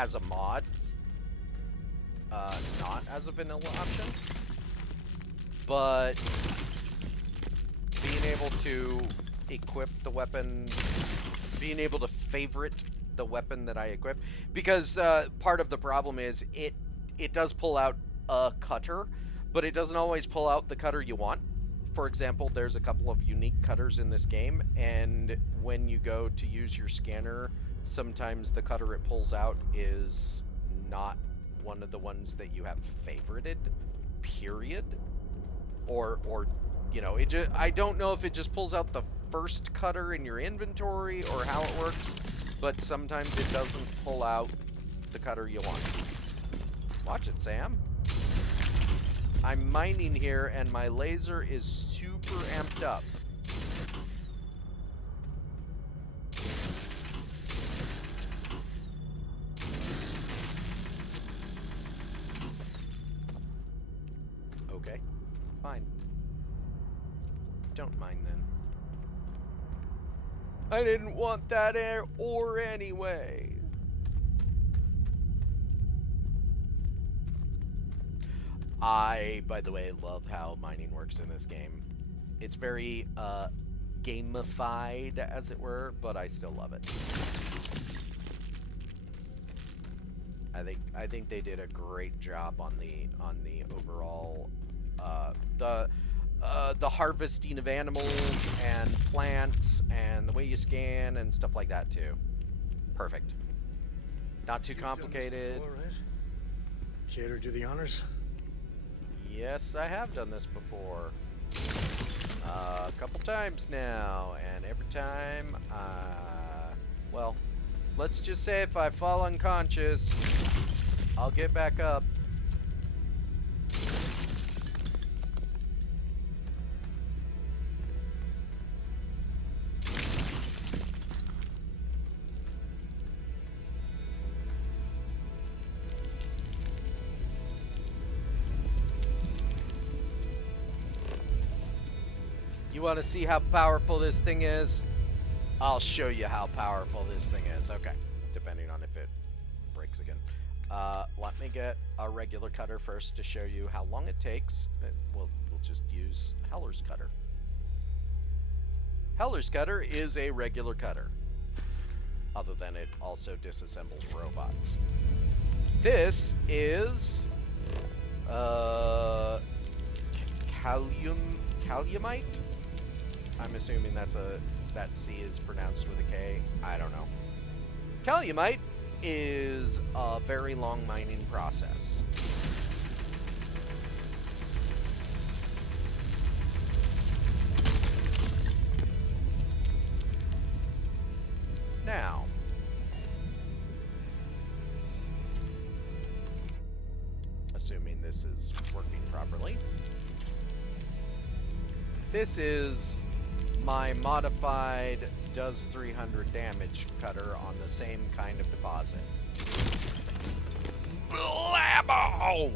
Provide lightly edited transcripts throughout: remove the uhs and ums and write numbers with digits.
as a mod, not as a vanilla option. But being able to equip the weapon, being able to favorite the weapon that I equip, because part of the problem is it does pull out a cutter, but it doesn't always pull out the cutter you want. For example, there's a couple of unique cutters in this game, and when you go to use your scanner, sometimes the cutter it pulls out is not one of the ones that you have favorited, period. Or you know, I don't know if it just pulls out the first cutter in your inventory or how it works, but sometimes it doesn't pull out the cutter you want. Watch it, Sam. I'm mining here, and my laser is super amped up. Okay, fine. Don't mine then. I didn't want that ore anyway. I, by the way, love how mining works in this game. It's very gamified, as it were, but I still love it. I think they did a great job on the overall the harvesting of animals and plants and the way you scan and stuff like that too. Perfect. Not too complicated. Before, right? Care to do the honors? Yes, I have done this before. A couple times now, and every time, well, let's just say if I fall unconscious, I'll get back up. You want to see how powerful this thing is? I'll show you how powerful this thing is. Okay, depending on if it breaks again. Let me get a regular cutter first to show you how long it takes. We'll just use Heller's cutter. Heller's cutter is a regular cutter, other than it also disassembles robots. This is Calamite. I'm assuming that C is pronounced with a K. I don't know. Calamite is a very long mining process. Now, assuming this is working properly, this is my modified does 300 damage cutter on the same kind of deposit. Blammo!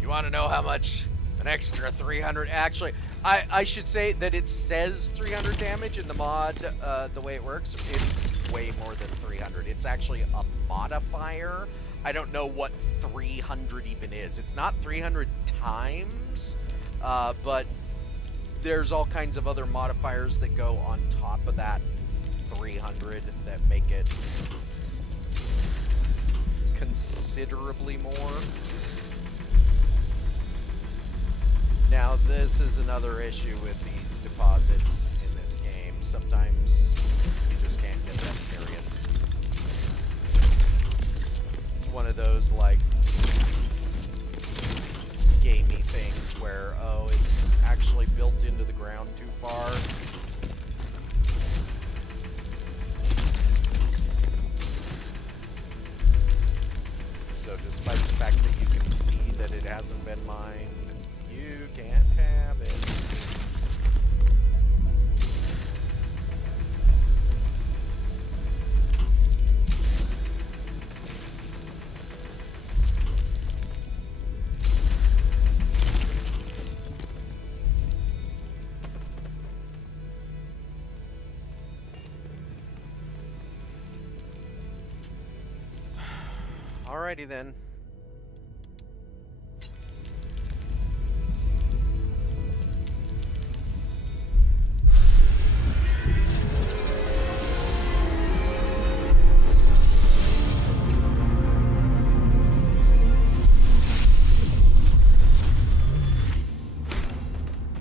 You want to know how much an extra 300... Actually, I should say that it says 300 damage in the mod. The way it works, it's way more than 300. It's actually a modifier. I don't know what 300 even is. It's not 300 times, but there's all kinds of other modifiers that go on top of that 300 that make it considerably more. Now, this is another issue with these deposits in this game. Sometimes you just can't get them, period. It's one of those, like, gamey things where, oh, it's actually built into the ground too far. So despite the fact that you can see that it hasn't been mined, you can't have it. Alrighty then.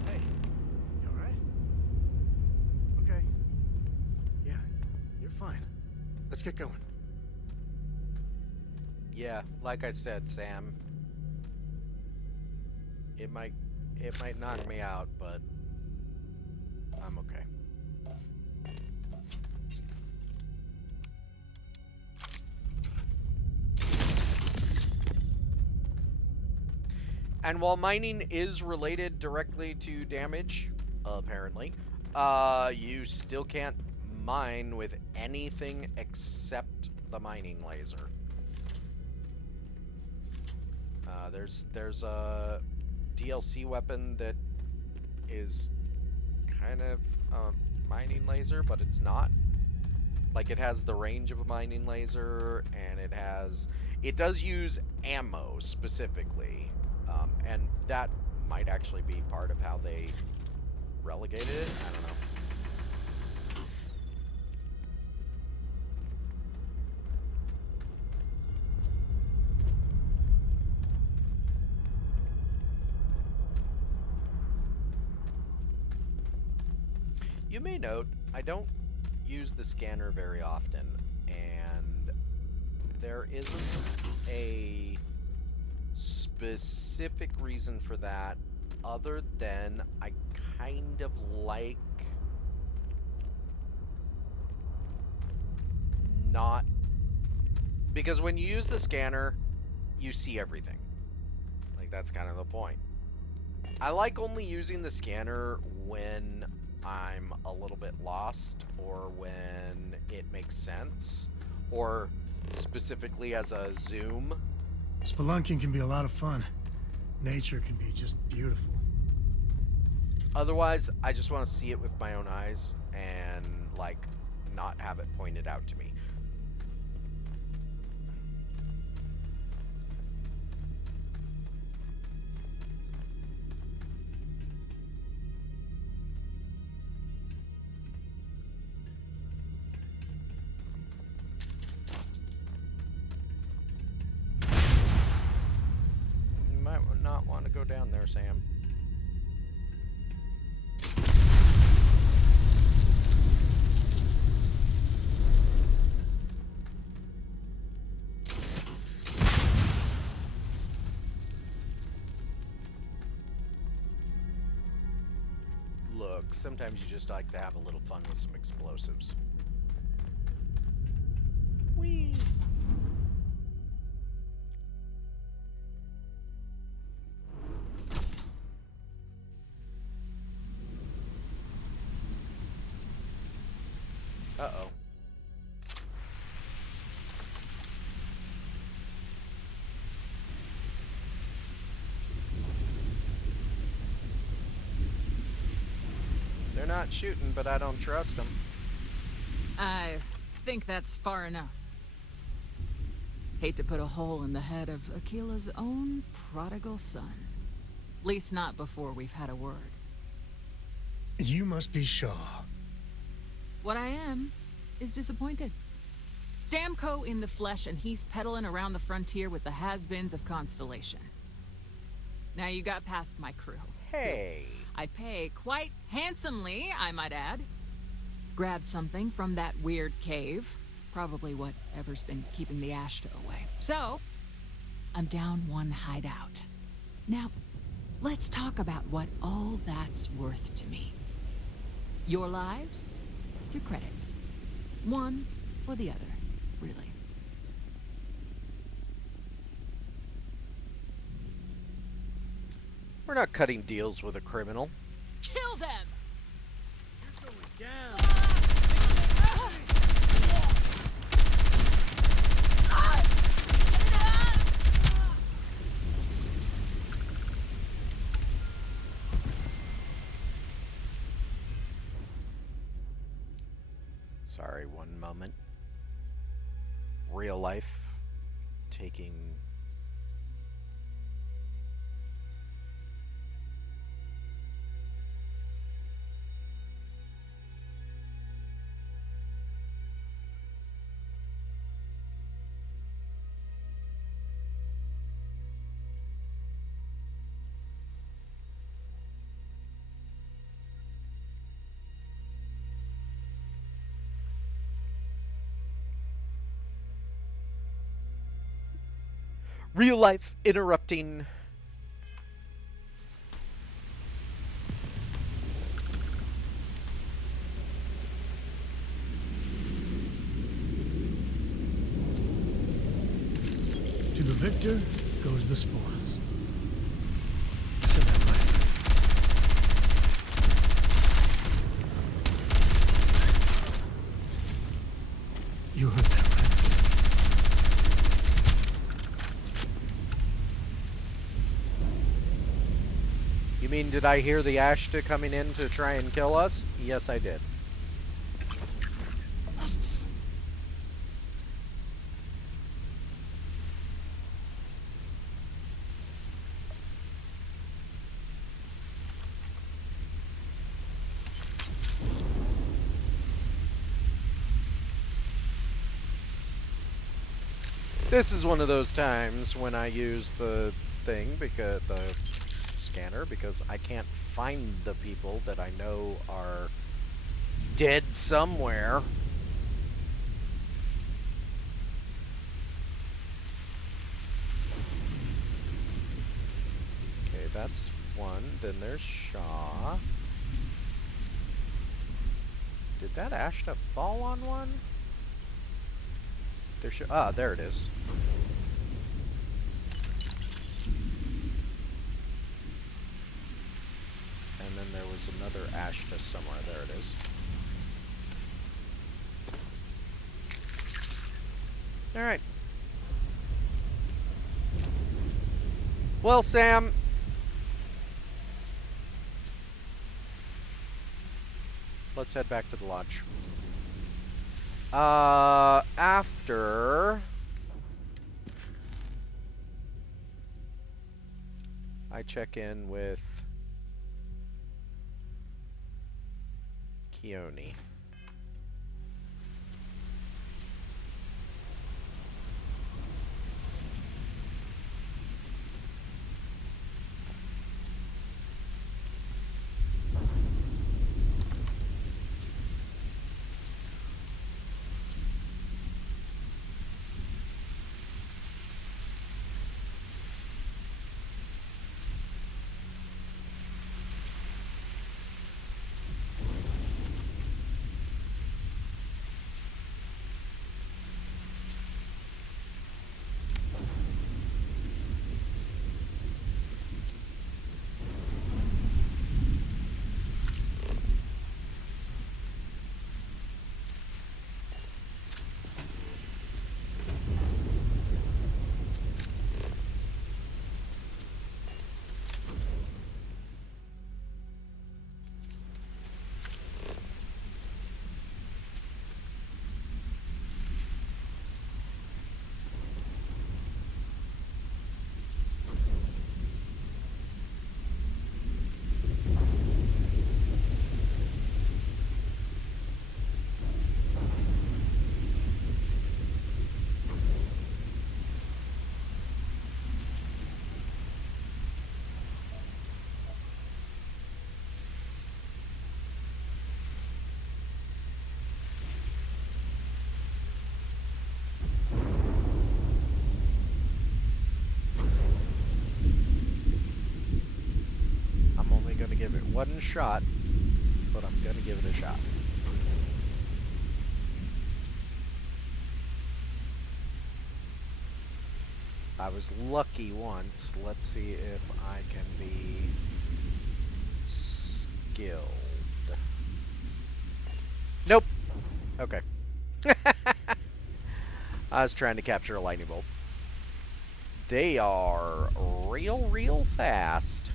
Hey, you alright? Okay. Yeah, you're fine. Let's get going. Yeah, like I said, Sam. It might knock me out, but I'm okay. And while mining is related directly to damage, apparently, you still can't mine with anything except the mining laser. There's a DLC weapon that is kind of a mining laser, but it's not. Like, it has the range of a mining laser, and it does use ammo specifically, and that might actually be part of how they relegated it. I don't know. You may note, I don't use the scanner very often, and there isn't a specific reason for that other than I kind of like not... Because when you use the scanner, you see everything. Like, that's kind of the point. I like only using the scanner when I'm a little bit lost, or when it makes sense, or specifically as a zoom. Spelunking can be a lot of fun. Nature can be just beautiful. Otherwise, I just want to see it with my own eyes and, like, not have it pointed out to me. You might not want to go down there, Sam. Look, sometimes you just like to have a little fun with some explosives. Whee! Uh-oh. They're not shooting, but I don't trust them. I think that's far enough. Hate to put a hole in the head of Akila's own prodigal son. Least not before we've had a word. You must be Shaw. What I am is disappointed. Samco in the flesh, and he's peddling around the frontier with the has-beens of Constellation. Now you got past my crew. Hey. I pay quite handsomely, I might add. Grabbed something from that weird cave. Probably whatever's been keeping the Ashta away. So, I'm down one hideout. Now, let's talk about what all that's worth to me. Your lives, your credits. One or the other, really. We're not cutting deals with a criminal. Kill them! You're going down. Sorry, one moment. Real life. taking... Real life interrupting. To the victor goes the spoils. I said that right. You heard that right. You mean, did I hear the Ashta coming in to try and kill us? Yes, I did. This is one of those times when I use the thing, because the scanner, because I can't find the people that I know are dead somewhere. Okay, that's one. Then there's Shaw. Did that Ashta fall on one? There should... Ah, there it is. And then there was another Ashta somewhere. There it is. Alright. Well, Sam... let's head back to the lodge. After... I check in with... Keone. Give it one shot, but I'm gonna give it a shot. I was lucky once. Let's see if I can be skilled. Nope. Okay. I was trying to capture a lightning bolt. They are real fast.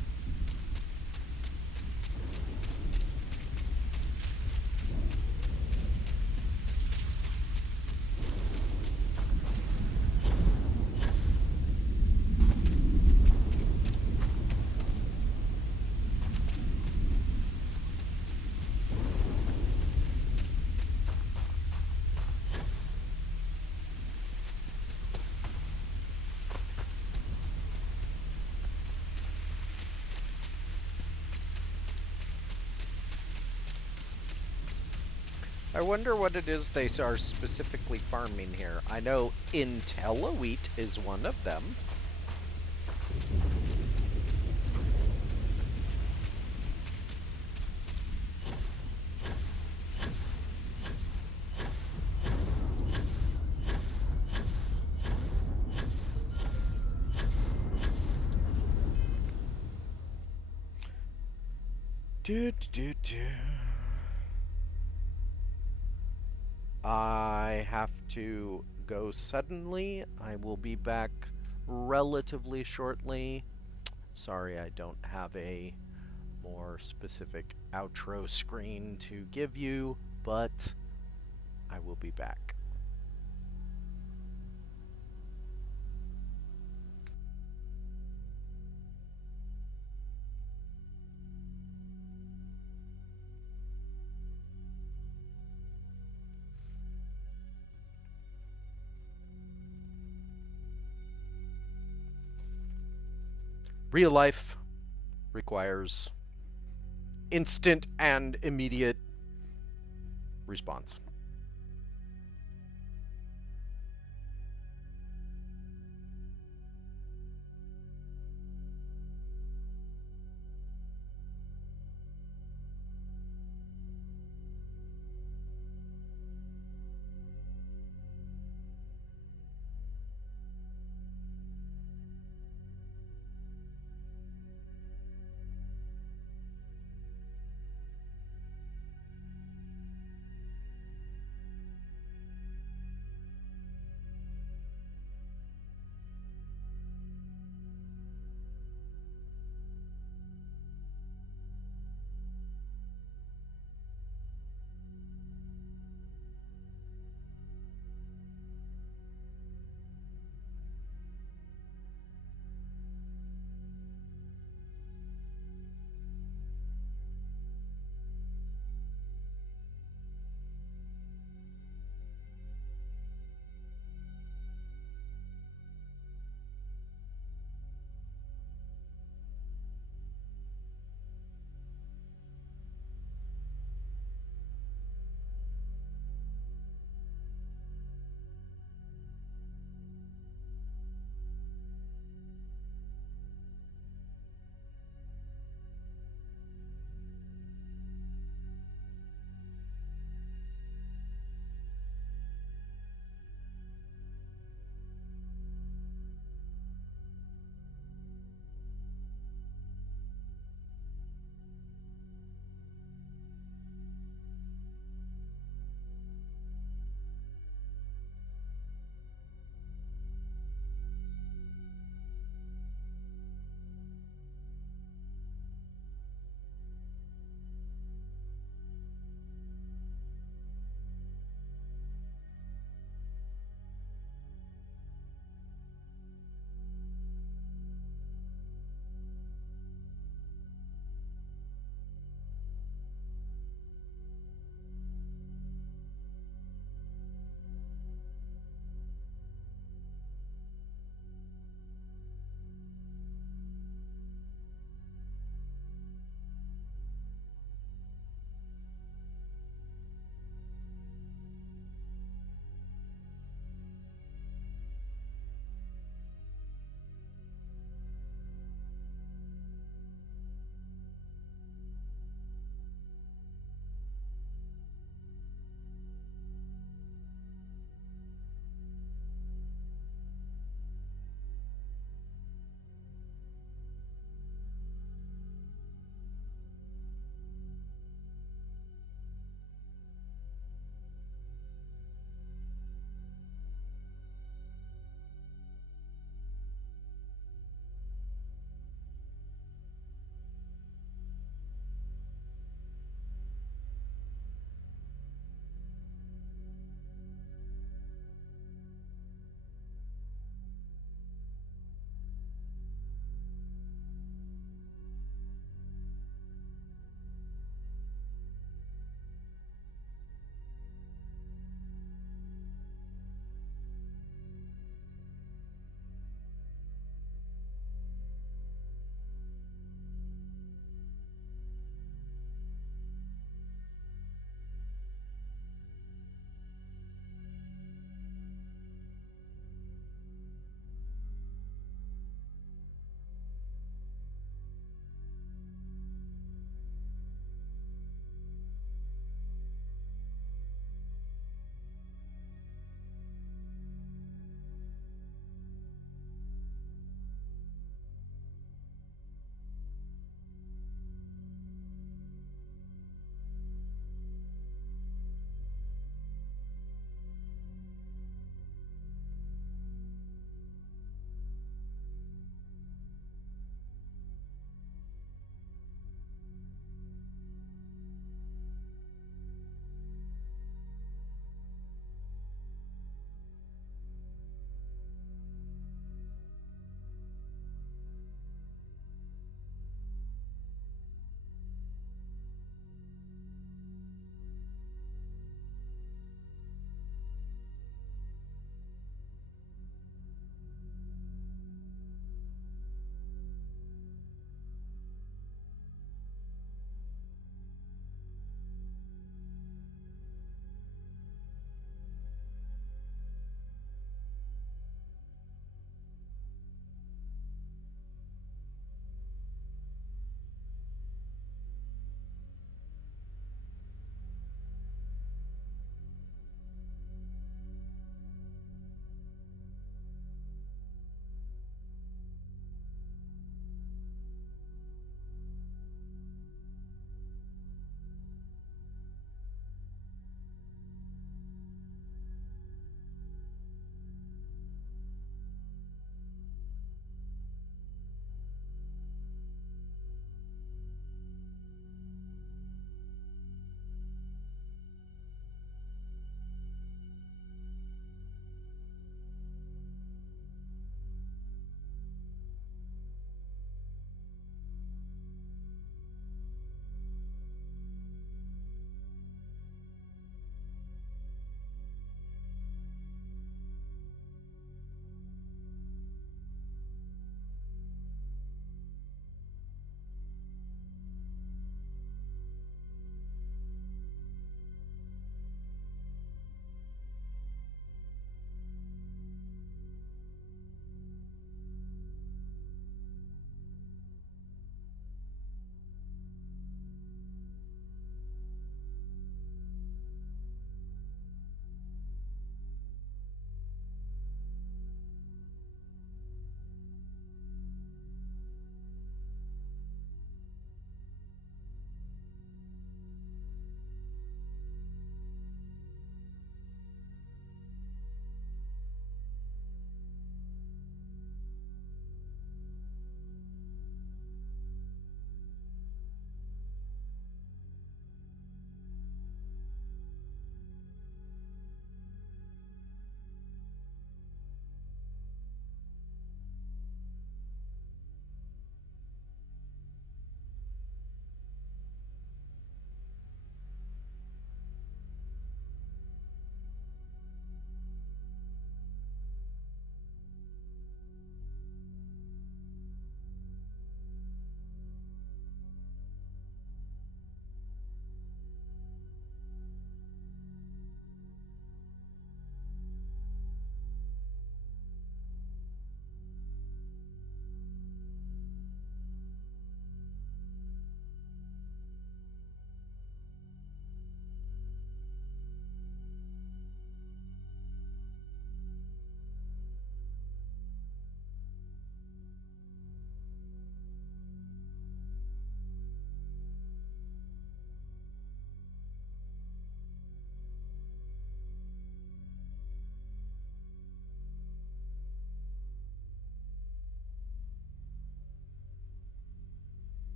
I wonder what it is they are specifically farming here. I know Intellawheat is one of them. I have to go suddenly. I will be back relatively shortly. Sorry, I don't have a more specific outro screen to give you, but I will be back. Real life requires instant and immediate response.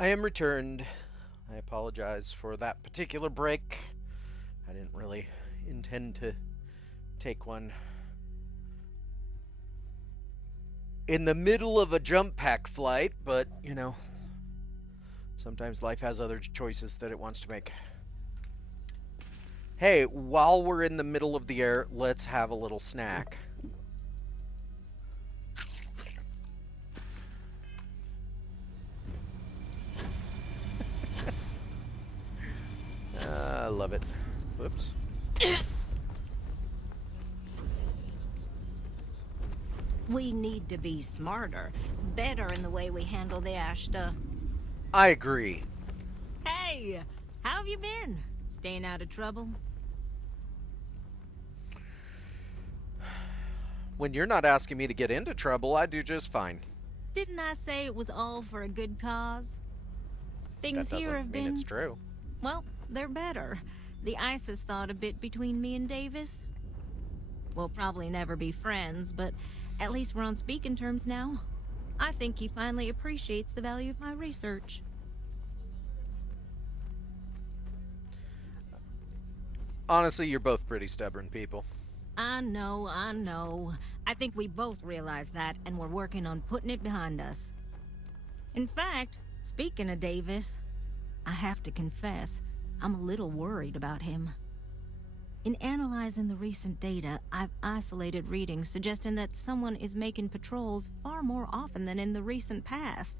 I am returned. I apologize for that particular break. I didn't really intend to take one in the middle of a jump pack flight, but, you know, sometimes life has other choices that it wants to make. Hey, while we're in the middle of the air, let's have a little snack. I love it. Whoops. We need to be smarter, better in the way we handle the Ashta. I agree. Hey, how have you been? Staying out of trouble? When you're not asking me to get into trouble, I do just fine. Didn't I say it was all for a good cause? Things That here doesn't have mean been... it's true. Well, they're better. The ice has thawed a bit between me and Davis. We'll probably never be friends, but at least we're on speaking terms now. I think he finally appreciates the value of my research. Honestly, you're both pretty stubborn people. I know, I know. I think we both realize that, and we're working on putting it behind us. In fact, speaking of Davis, I have to confess, I'm a little worried about him. In analyzing the recent data, I've isolated readings suggesting that someone is making patrols far more often than in the recent past.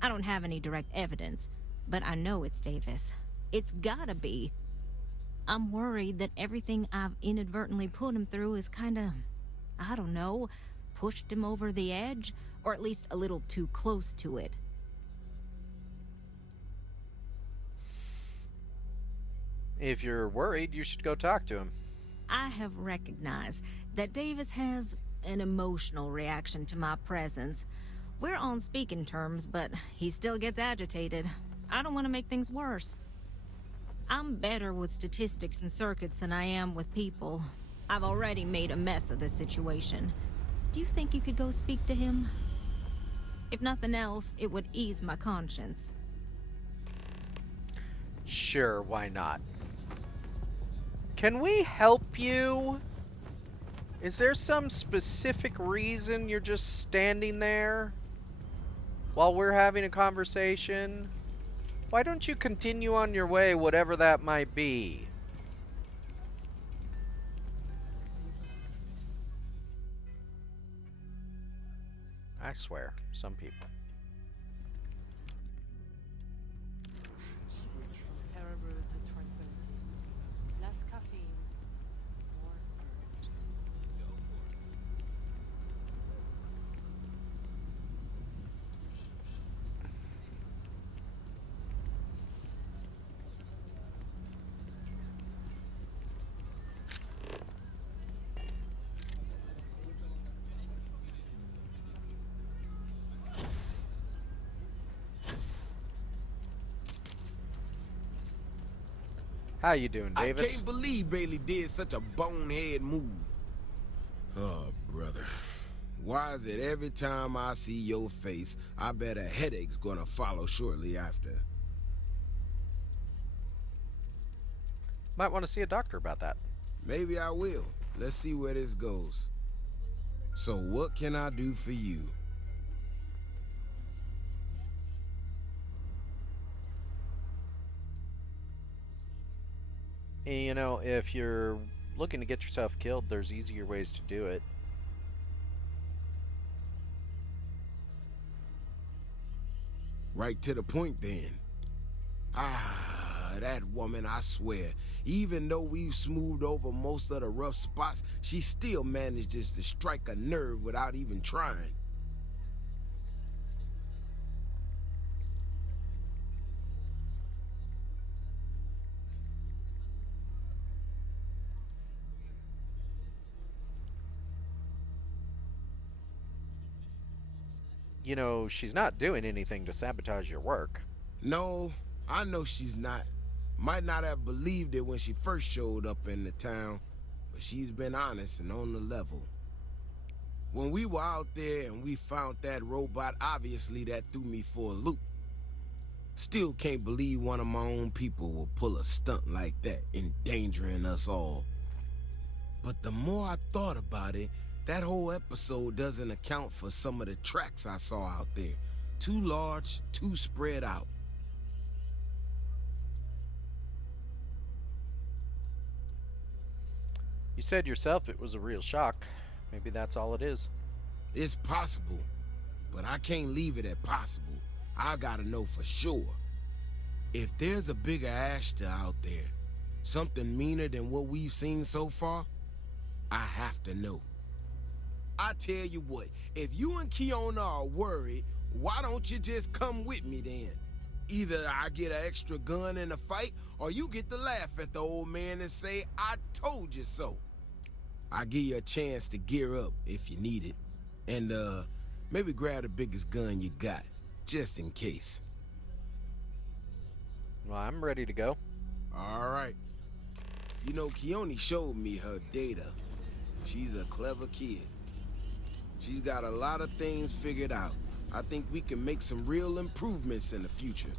I don't have any direct evidence, but I know it's Davis. It's gotta be. I'm worried that everything I've inadvertently put him through is kinda, I don't know, pushed him over the edge, or at least a little too close to it. If you're worried, you should go talk to him. I have recognized that Davis has an emotional reaction to my presence. We're on speaking terms, but he still gets agitated. I don't want to make things worse. I'm better with statistics and circuits than I am with people. I've already made a mess of this situation. Do you think you could go speak to him? If nothing else, it would ease my conscience. Sure, why not? Can we help you? Is there some specific reason you're just standing there while we're having a conversation? Why don't you continue on your way, whatever that might be? I swear, some people. Switch from Terrabrew to Tranquility. Less caffeine, more herbs. How you doing, Davis? I can't believe Bailey did such a bonehead move. Oh, brother. Why is it every time I see your face, I bet a headache's gonna follow shortly after? Might want to see a doctor about that. Maybe I will. Let's see where this goes. So what can I do for you? You know, if you're looking to get yourself killed, there's easier ways to do it. Right to the point then. Ah, that woman, I swear. Even though we've smoothed over most of the rough spots, she still manages to strike a nerve without even trying. You know, she's not doing anything to sabotage your work. No, I know she's not. Might not have believed it when she first showed up in the town, but she's been honest and on the level. When we were out there and we found that robot, obviously that threw me for a loop. Still can't believe one of my own people will pull a stunt like that, endangering us all. But the more I thought about it, that whole episode doesn't account for some of the tracks I saw out there. Too large, too spread out. You said yourself it was a real shock. Maybe that's all it is. It's possible, but I can't leave it at possible. I gotta know for sure. If there's a bigger Ashta out there, something meaner than what we've seen so far, I have to know. I tell you what, if you and Kiona are worried, why don't you just come with me then? Either I get an extra gun in a fight, or you get to laugh at the old man and say, I told you so. I'll give you a chance to gear up if you need it. And, maybe grab the biggest gun you got, just in case. Well, I'm ready to go. All right. You know, Keone showed me her data. She's a clever kid. She's got a lot of things figured out. I think we can make some real improvements in the future.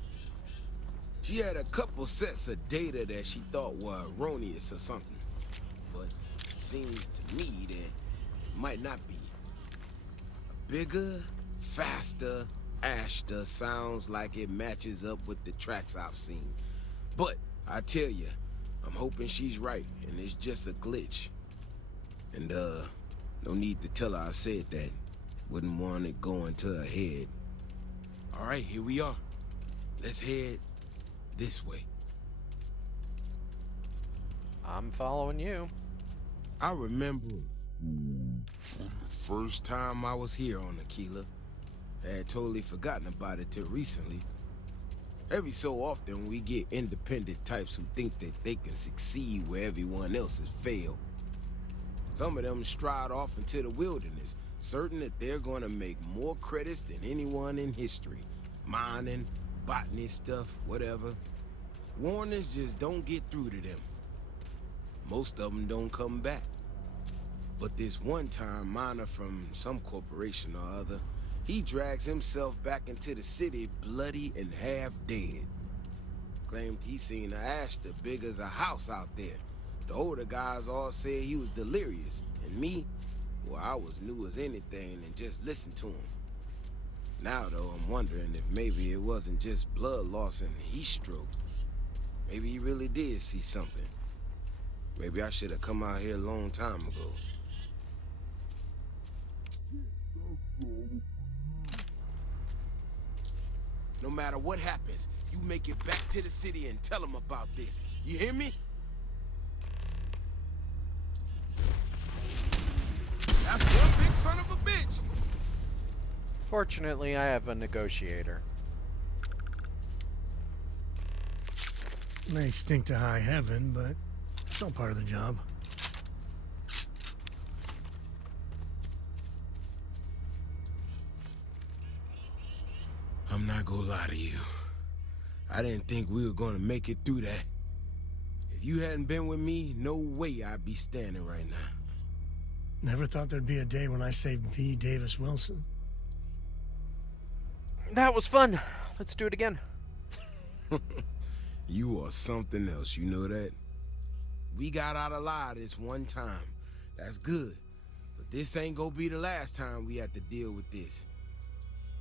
She had a couple sets of data that she thought were erroneous or something. But it seems to me that it might not be. A bigger, faster Ashta sounds like it matches up with the tracks I've seen. But I tell you, I'm hoping she's right and it's just a glitch. And no need to tell her I said that. Wouldn't want it going to her head. All right, here we are. Let's head this way. I'm following you. I remember the first time I was here on Aquila. I had totally forgotten about it till recently. Every so often we get independent types who think that they can succeed where everyone else has failed. Some of them stride off into the wilderness, certain that they're gonna make more credits than anyone in history. Mining, botany stuff, whatever. Warnings just don't get through to them. Most of them don't come back. But this one-time miner from some corporation or other, he drags himself back into the city bloody and half dead. Claimed he seen a Ashta big as a house out there. The older guys all said he was delirious, and me, well, I was new as anything and just listened to him. Now, though, I'm wondering if maybe it wasn't just blood loss and heat stroke. Maybe he really did see something. Maybe I should have come out here a long time ago. No matter what happens, you make it back to the city and tell them about this. You hear me? That's one big son of a bitch! Fortunately, I have a negotiator. May stink to high heaven, but it's all part of the job. I'm not gonna lie to you. I didn't think we were gonna make it through that. If you hadn't been with me, no way I'd be standing right now. Never thought there'd be a day when I saved the Davis Wilson. That was fun. Let's do it again. You are something else, you know that? We got out alive this one time. That's good. But this ain't gonna be the last time we have to deal with this.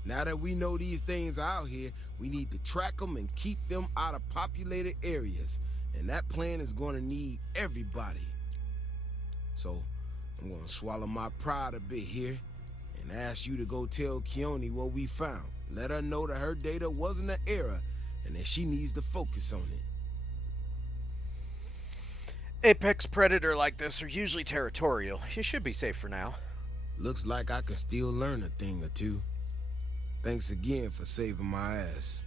Now that we know these things are out here, we need to track them and keep them out of populated areas. And that plan is gonna need everybody. So, I'm gonna swallow my pride a bit here and ask you to go tell Keone what we found. Let her know that her data wasn't an error and that she needs to focus on it. Apex predator like this are usually territorial. You should be safe for now. Looks like I can still learn a thing or two. Thanks again for saving my ass.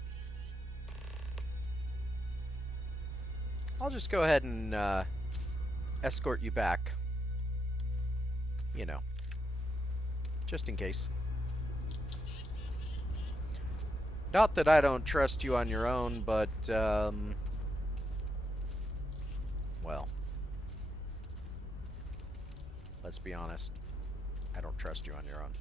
I'll just go ahead and escort you back. You know, just in case. Not that I don't trust you on your own, but, well, let's be honest. I don't trust you on your own.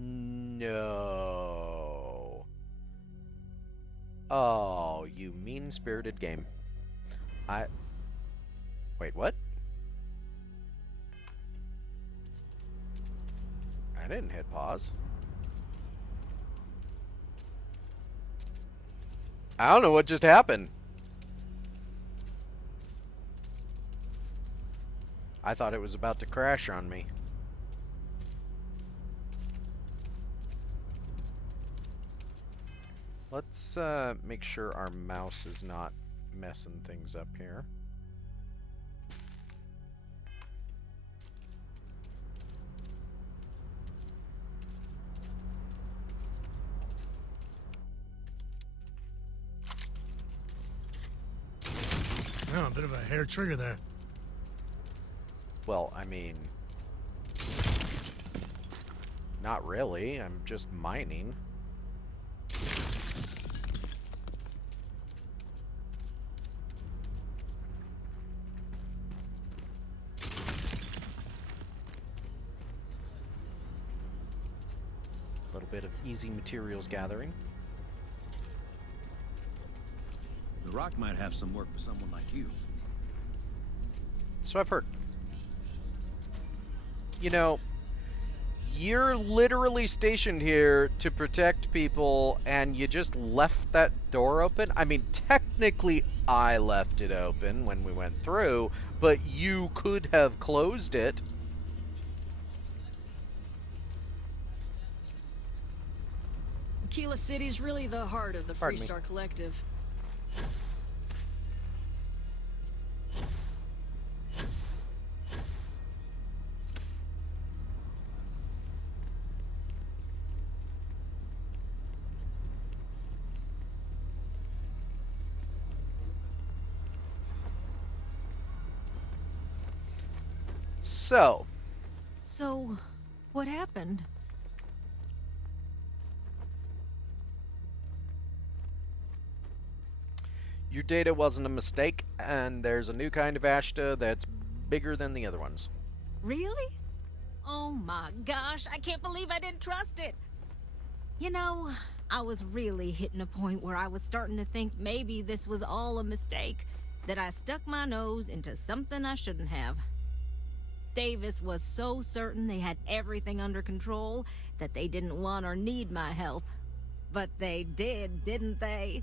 No. Oh, you mean-spirited game. Wait, what? I didn't hit pause. I don't know what just happened. I thought it was about to crash on me. Let's make sure our mouse is not messing things up here. Oh, a bit of a hair trigger there. Well, I mean, not really. I'm just mining. A little bit of easy materials gathering. The rock might have some work for someone like you. So I've heard. You know, you're literally stationed here to protect people, and you just left that door open? I mean, technically, I left it open when we went through, but you could have closed it. Keela City's really the heart of the Pardon me. Freestar Collective. So, So, what happened? your data wasn't a mistake, and there's a new kind of Ashta that's bigger than the other ones. Really? Oh my gosh, I can't believe I didn't trust it. You know, I was really hitting a point where I was starting to think maybe this was all a mistake, that I stuck my nose into something I shouldn't have. Davis was so certain they had everything under control that they didn't want or need my help. But they did, didn't they?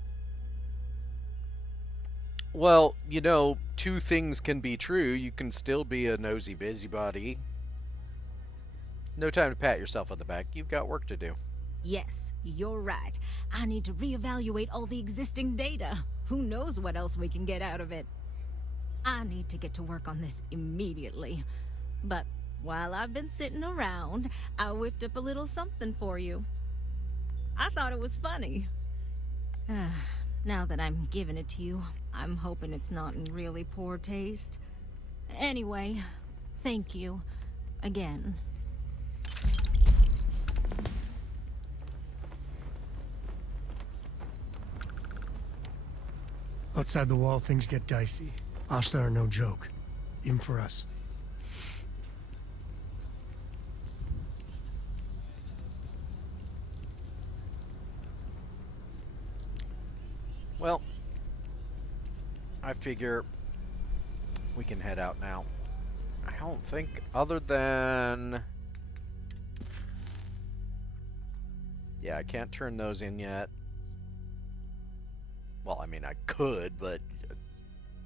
Well, you know, two things can be true. You can still be a nosy busybody. No time to pat yourself on the back. You've got work to do. Yes, you're right. I need to reevaluate all the existing data. Who knows what else we can get out of it? I need to get to work on this immediately. But while I've been sitting around, I whipped up a little something for you. I thought it was funny. Now that I'm giving it to you, I'm hoping it's not in really poor taste. Anyway, thank you. Again. Outside the wall, things get dicey. Ashta are no joke, even for us. Well, I figure we can head out now. I don't think other than... Yeah, I can't turn those in yet. Well, I mean, I could, but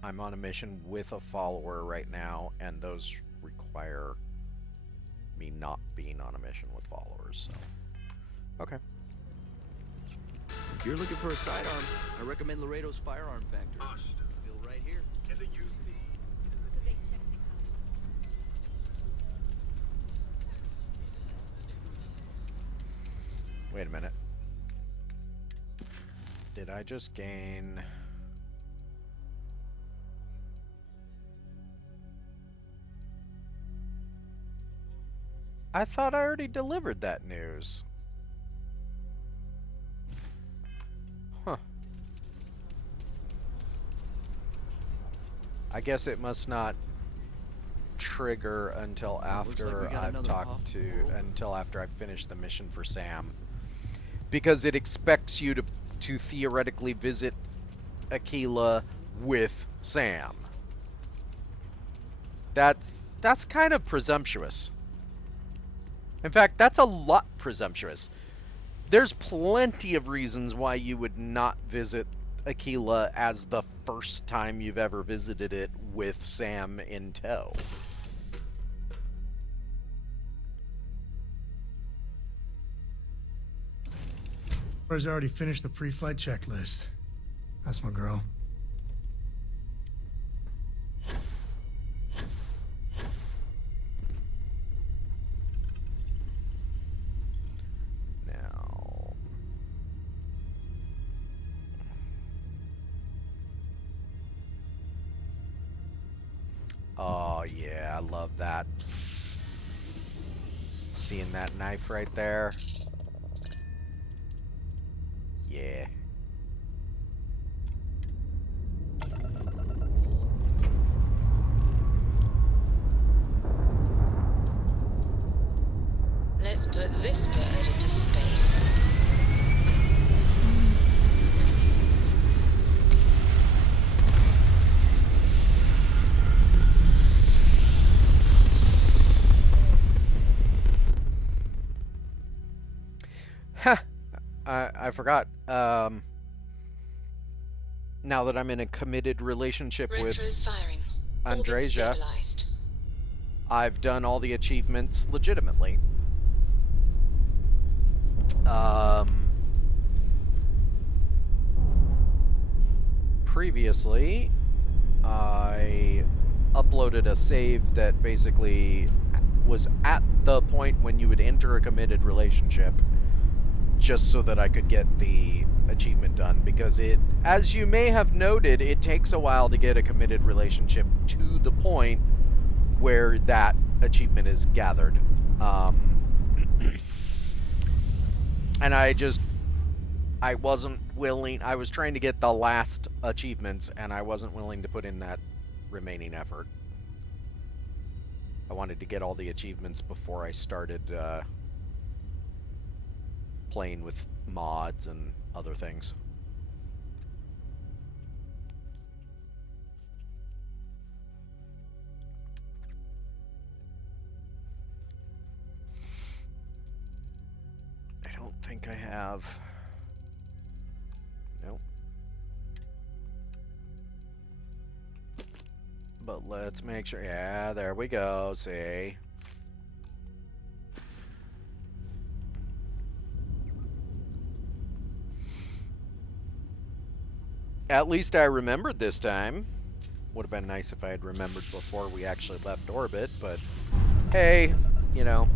I'm on a mission with a follower right now, and those require me not being on a mission with followers, so... Okay. If you're looking for a sidearm, I recommend Laredo's Firearm Factory. Bill right here. Wait a minute. Did I just gain... I thought I already delivered that news. Huh. I guess it must not trigger until Looks like we after got I've another talked to, possible opening. until after I've finished the mission for Sam. Because it expects you to theoretically visit Aquila with Sam. That's kind of presumptuous. In fact, that's a lot presumptuous. There's plenty of reasons why you would not visit Aquila as the first time you've ever visited it with Sam in tow. Laura's already finished the pre-flight checklist. That's my girl. Now, oh yeah, I love that. Seeing that knife right there. Yeah. Let's put this bird into space. Ha! I forgot. Now that I'm in a committed relationship with Retros firing. Orbit Andreja, stabilized. I've done all the achievements legitimately. Previously, I uploaded a save that basically was at the point when you would enter a committed relationship, just so that I could get the achievement done, because it, as you may have noted, it takes a while to get a committed relationship to the point where that achievement is gathered. And I wasn't willing, I was trying to get the last achievements, and I wasn't willing to put in that remaining effort. I wanted to get all the achievements before I started playing with mods and other things. I don't think I have. Nope. But let's make sure. Yeah, there we go. See? At least I remembered this time. Would have been nice if I had remembered before we actually left orbit, but hey, you know.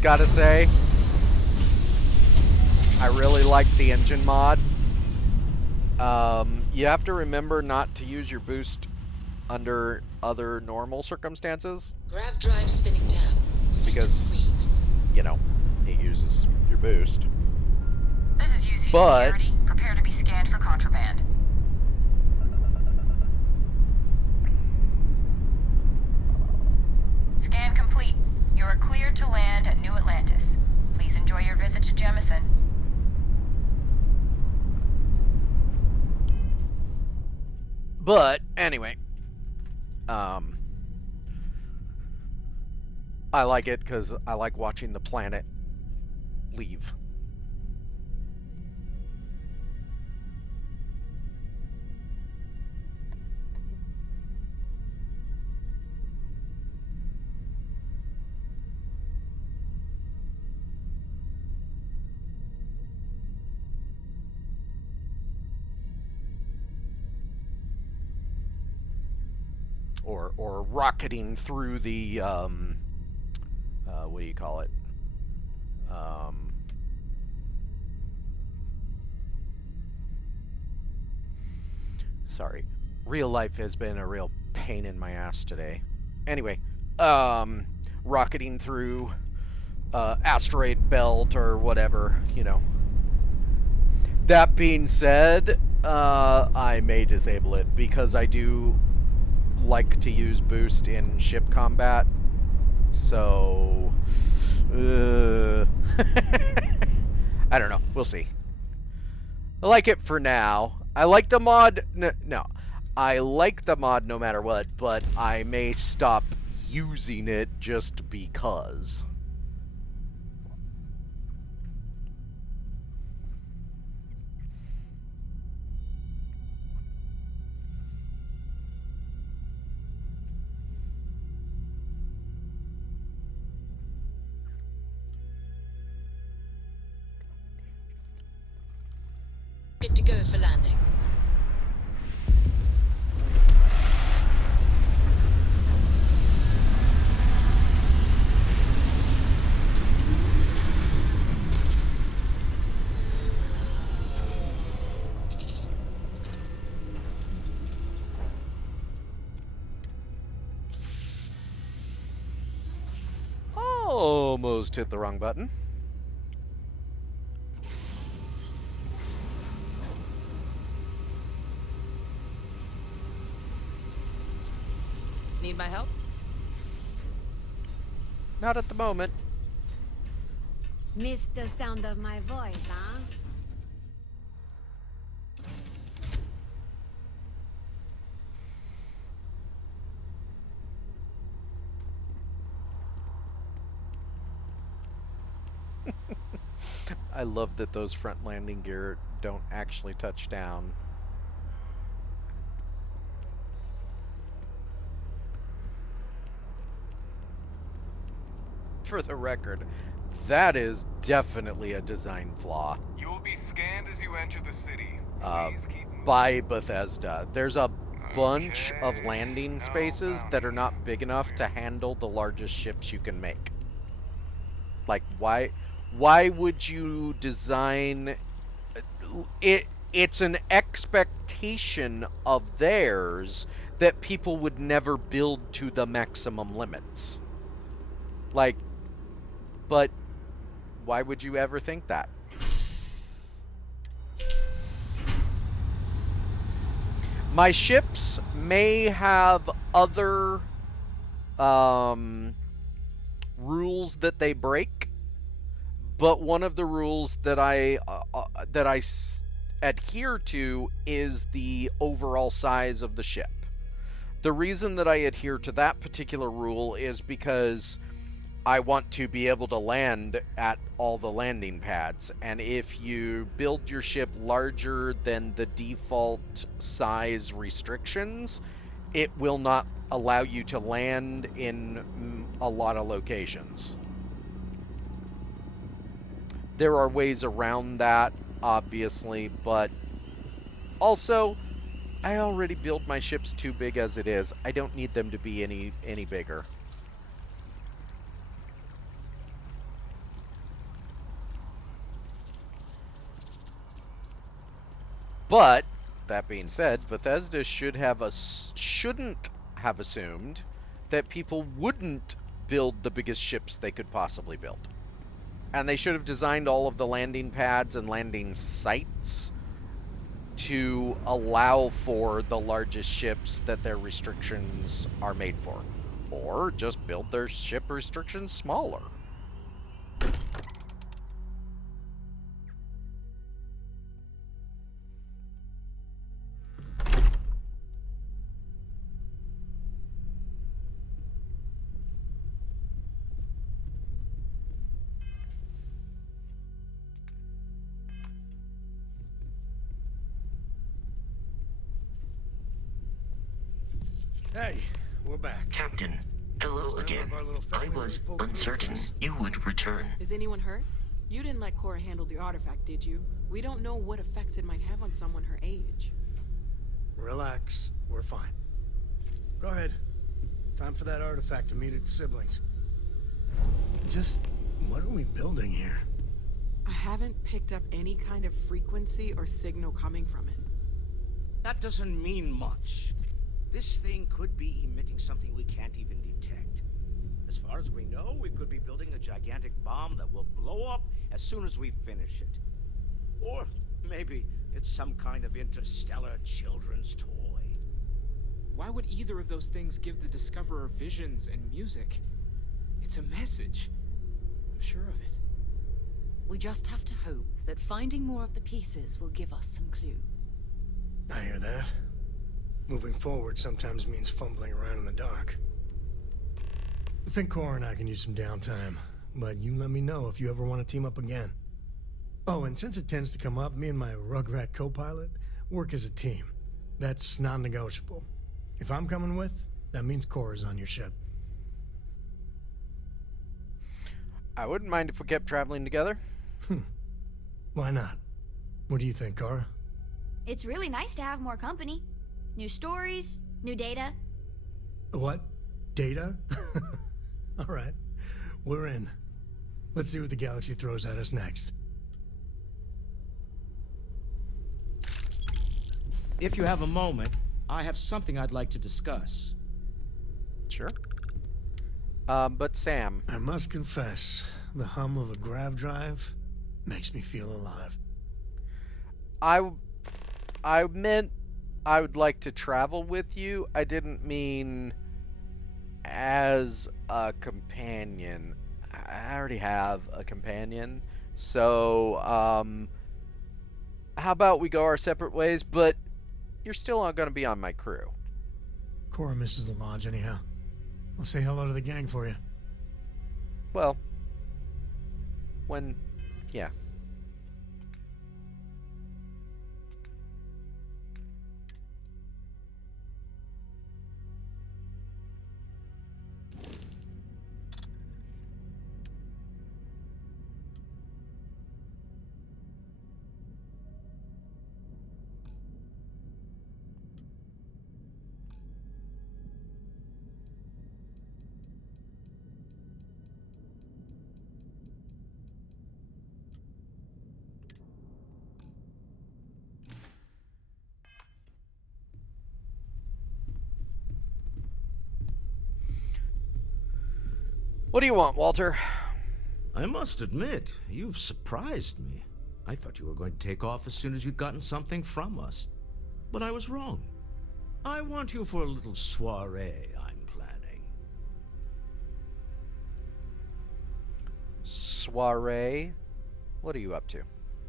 Gotta say, I really like the engine mod. You have to remember not to use your boost under other normal circumstances. Grav drive spinning down. System Because, green. you know, it uses your boost. This is UC But Security. Prepare to be scanned for contraband. Scan complete. You are cleared to land at New Atlantis. Please enjoy your visit to Jemison. But anyway, I like it because I like watching the planet leave. Or rocketing through the what do you call it? Sorry. Real life has been a real pain in my ass today. Anyway, rocketing through asteroid belt or whatever, you know. That being said, I may disable it because I do like to use boost in ship combat. So, I don't know. We'll see. I like it for now. I like the mod. No. I like the mod no matter what, but I may stop using it just because. Good to go for landing. Almost hit the wrong button. Need my help? Not at the moment. Missed the sound of my voice, huh? I love that those front landing gear don't actually touch down. For the record, that is definitely a design flaw. You will be scanned as you enter the city. Please keep moving. By Bethesda. There's a bunch of landing spaces that are not big enough to handle the largest ships you can make. Like, why would you design it? It's an expectation of theirs that people would never build to the maximum limits. Like, but why would you ever think that? My ships may have other rules that they break, but one of the rules that I adhere to is the overall size of the ship. The reason that I adhere to that particular rule is because I want to be able to land at all the landing pads, and if you build your ship larger than the default size restrictions, it will not allow you to land in a lot of locations. There are ways around that, obviously, but also, I already build my ships too big as it is. I don't need them to be any bigger. But that being said, Bethesda shouldn't have assumed that people wouldn't build the biggest ships they could possibly build. And they should have designed all of the landing pads and landing sites to allow for the largest ships that their restrictions are made for. Or just build their ship restrictions smaller. Hey, we're back. Captain, hello again. I was uncertain you would return. Is anyone hurt? You didn't let Cora handle the artifact, did you? We don't know what effects it might have on someone her age. Relax, we're fine. Go ahead. Time for that artifact to meet its siblings. Just, what are we building here? I haven't picked up any kind of frequency or signal coming from it. that doesn't mean much. This thing could be emitting something we can't even detect. As far as we know, we could be building a gigantic bomb that will blow up as soon as we finish it. Or maybe it's some kind of interstellar children's toy. Why would either of those things give the Discoverer visions and music? It's a message. I'm sure of it. We just have to hope that finding more of the pieces will give us some clue. I hear that. Moving forward sometimes means fumbling around in the dark. I think Cora and I can use some downtime, but you let me know if you ever want to team up again. Oh, and since it tends to come up, me and my Rugrat co-pilot work as a team. That's non-negotiable. If I'm coming with, that means Cora's on your ship. I wouldn't mind if we kept traveling together. Why not? What do you think, Cora? It's really nice to have more company. New stories, new data. What? Data? All right, we're in. Let's see what the galaxy throws at us next. If you have a moment, I have something I'd like to discuss. Sure. But Sam... I must confess, the hum of a grav drive makes me feel alive. I meant I would like to travel with you. I didn't mean as a companion. I already have a companion. So, how about we go our separate ways, but you're still not going to be on my crew. Cora misses the lodge anyhow. I'll say hello to the gang for you. Well, yeah. What do you want, Walter? I must admit, you've surprised me. I thought you were going to take off as soon as you'd gotten something from us. But I was wrong. I want you for a little soiree I'm planning. Soiree? What are you up to?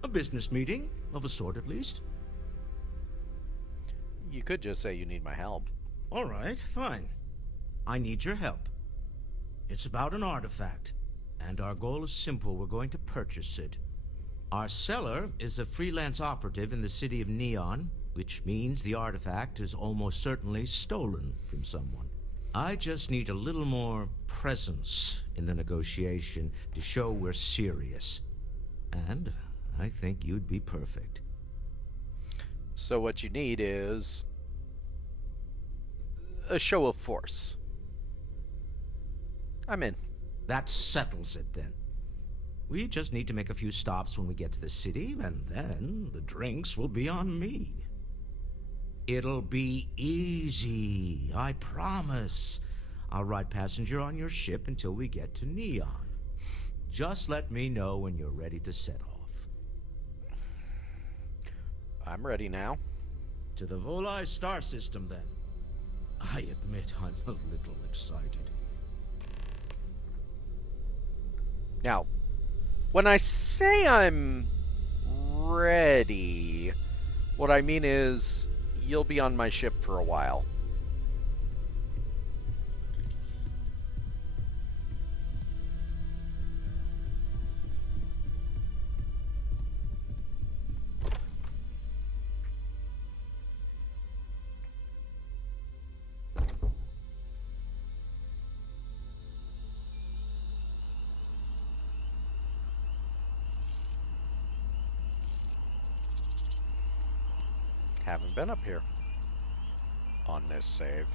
A business meeting, of a sort at least. You could just say you need my help. All right, fine. I need your help. It's about an artifact, and our goal is simple. We're going to purchase it. Our seller is a freelance operative in the city of Neon, which means the artifact is almost certainly stolen from someone. I just need a little more presence in the negotiation to show we're serious. And I think you'd be perfect. So what you need is a show of force. I'm in. That settles it then. We just need to make a few stops when we get to the city, and then the drinks will be on me. It'll be easy, I promise. I'll ride passenger on your ship until we get to Neon. Just let me know when you're ready to set off. I'm ready now. To the Volai star system, then. I admit I'm a little excited. Now, when I say I'm ready, what I mean is you'll be on my ship for a while. Haven't been up here on this save.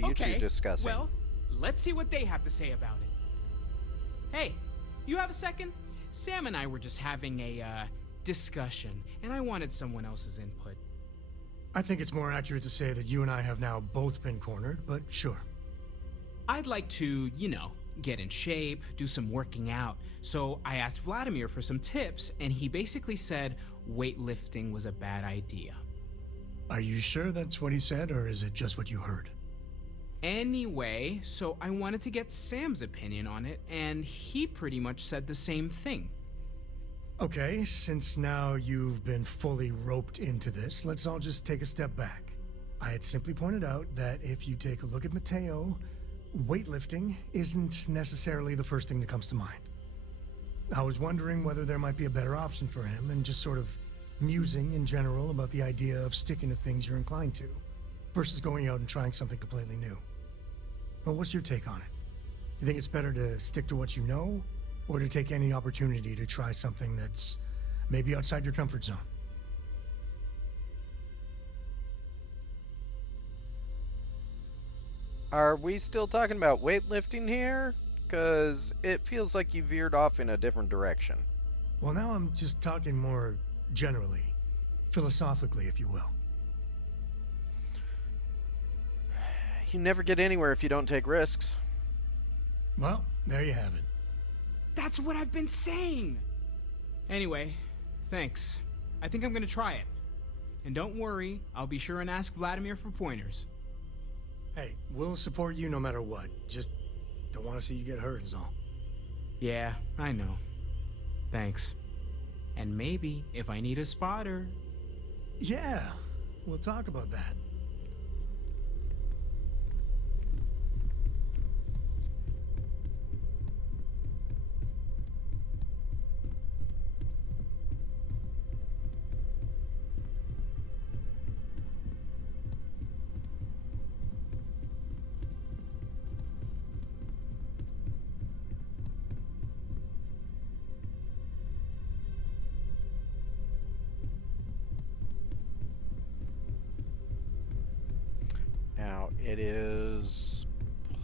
What are you two discussing? Well, let's see what they have to say about it. Hey, you have a second? Sam and I were just having a discussion, and I wanted someone else's input. I think it's more accurate to say that you and I have now both been cornered, but sure. I'd like to, get in shape, do some working out. So I asked Vladimir for some tips, and he basically said weightlifting was a bad idea. Are you sure that's what he said, or is it just what you heard? Anyway, so I wanted to get Sam's opinion on it, and he pretty much said the same thing. Okay, since now you've been fully roped into this, let's all just take a step back. I had simply pointed out that if you take a look at Mateo, weightlifting isn't necessarily the first thing that comes to mind. I was wondering whether there might be a better option for him, and just sort of musing in general about the idea of sticking to things you're inclined to, versus going out and trying something completely new. Well, what's your take on it? You think it's better to stick to what you know, or to take any opportunity to try something that's maybe outside your comfort zone? Are we still talking about weightlifting here? Because it feels like you veered off in a different direction. Well, now I'm just talking more generally, philosophically, if you will. You never get anywhere if you don't take risks. Well, there you have it. That's what I've been saying! Anyway, thanks. I think I'm gonna try it. And don't worry, I'll be sure and ask Vladimir for pointers. Hey, we'll support you no matter what. Just don't want to see you get hurt is all. Yeah, I know. Thanks. And maybe if I need a spotter... Yeah, we'll talk about that. Now, it is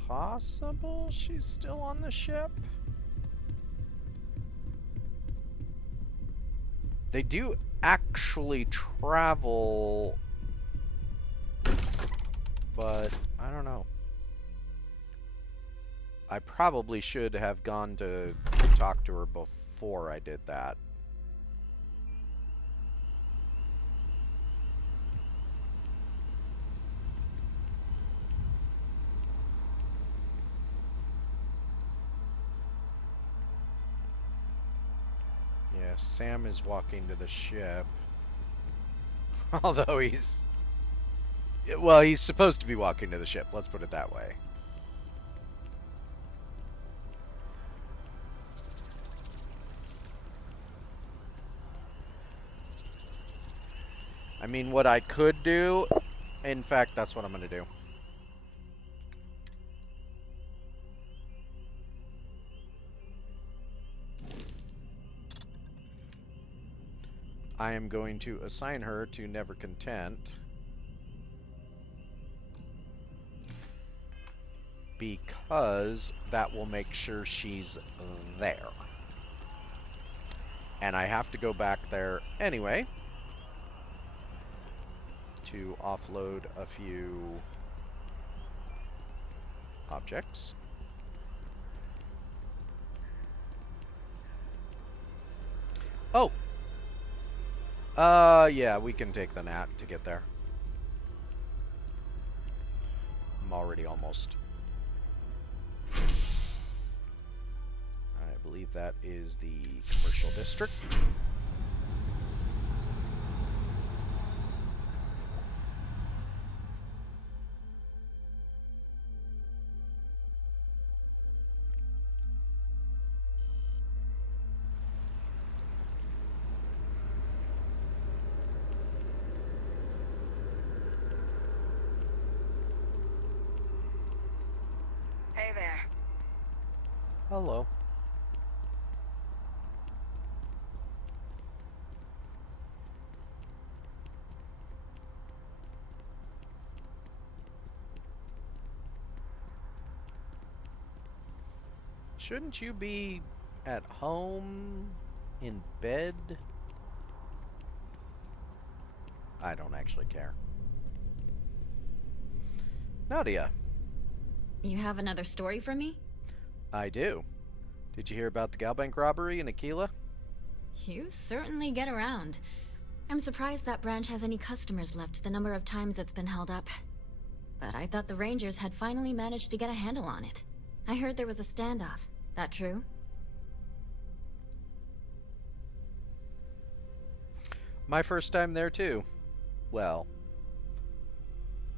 possible she's still on the ship. They do actually travel, but I don't know. I probably should have gone to talk to her before I did that. Yeah, Sam is walking to the ship. Although he's... well, he's supposed to be walking to the ship, let's put it that way. I mean, what I could do... in fact, that's what I'm going to do. I am going to assign her to Never Content. Because that will make sure she's there. And I have to go back there anyway to offload a few objects. Oh! Yeah, we can take the Nat to get there. I'm already almost. I believe that is the commercial district. Hey there. Hello. Shouldn't you be at home, in bed? I don't actually care. Nadia. You have another story for me? I do. Did you hear about the Galbank robbery in Aquila? You certainly get around. I'm surprised that branch has any customers left, the number of times it's been held up. But I thought the Rangers had finally managed to get a handle on it. I heard there was a standoff. That true? My first time there, too. Well,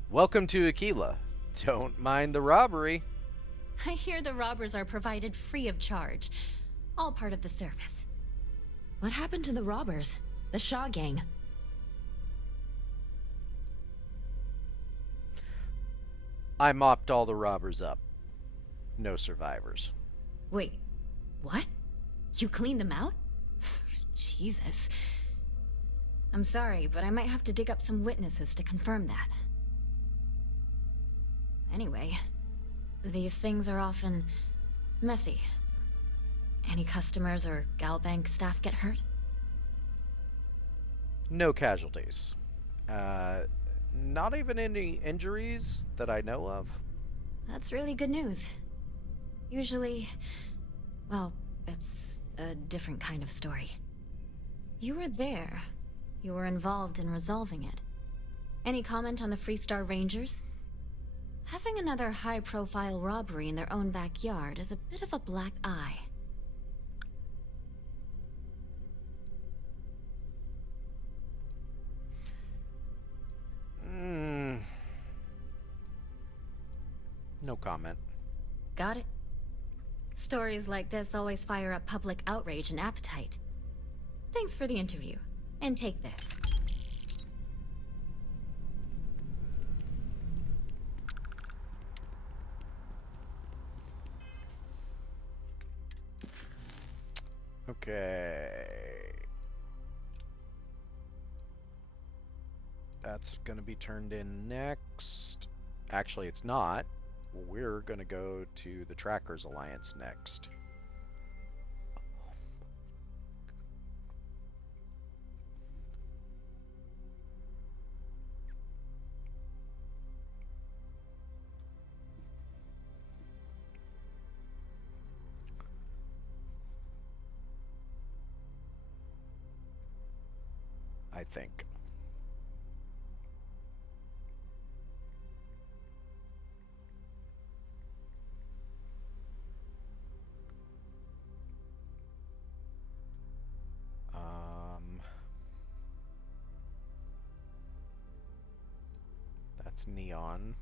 welcome to Aquila. Don't mind the robbery. I hear the robbers are provided free of charge. All part of the service. What happened to the robbers? The Shaw gang? I mopped all the robbers up. No survivors. Wait, what? You cleaned them out? Jesus. I'm sorry, but I might have to dig up some witnesses to confirm that. Anyway, these things are often messy. Any customers or Galbank staff get hurt? No casualties. Not even any injuries that I know of. That's really good news. Usually, well, it's a different kind of story. You were there. You were involved in resolving it. Any comment on the Freestar Rangers? Having another high-profile robbery in their own backyard is a bit of a black eye. No comment. Got it. Stories like this always fire up public outrage and appetite. Thanks for the interview. And take this. Okay. That's gonna be turned in next. Actually, it's not. We're gonna go to the Trackers Alliance next. I think. That's neon.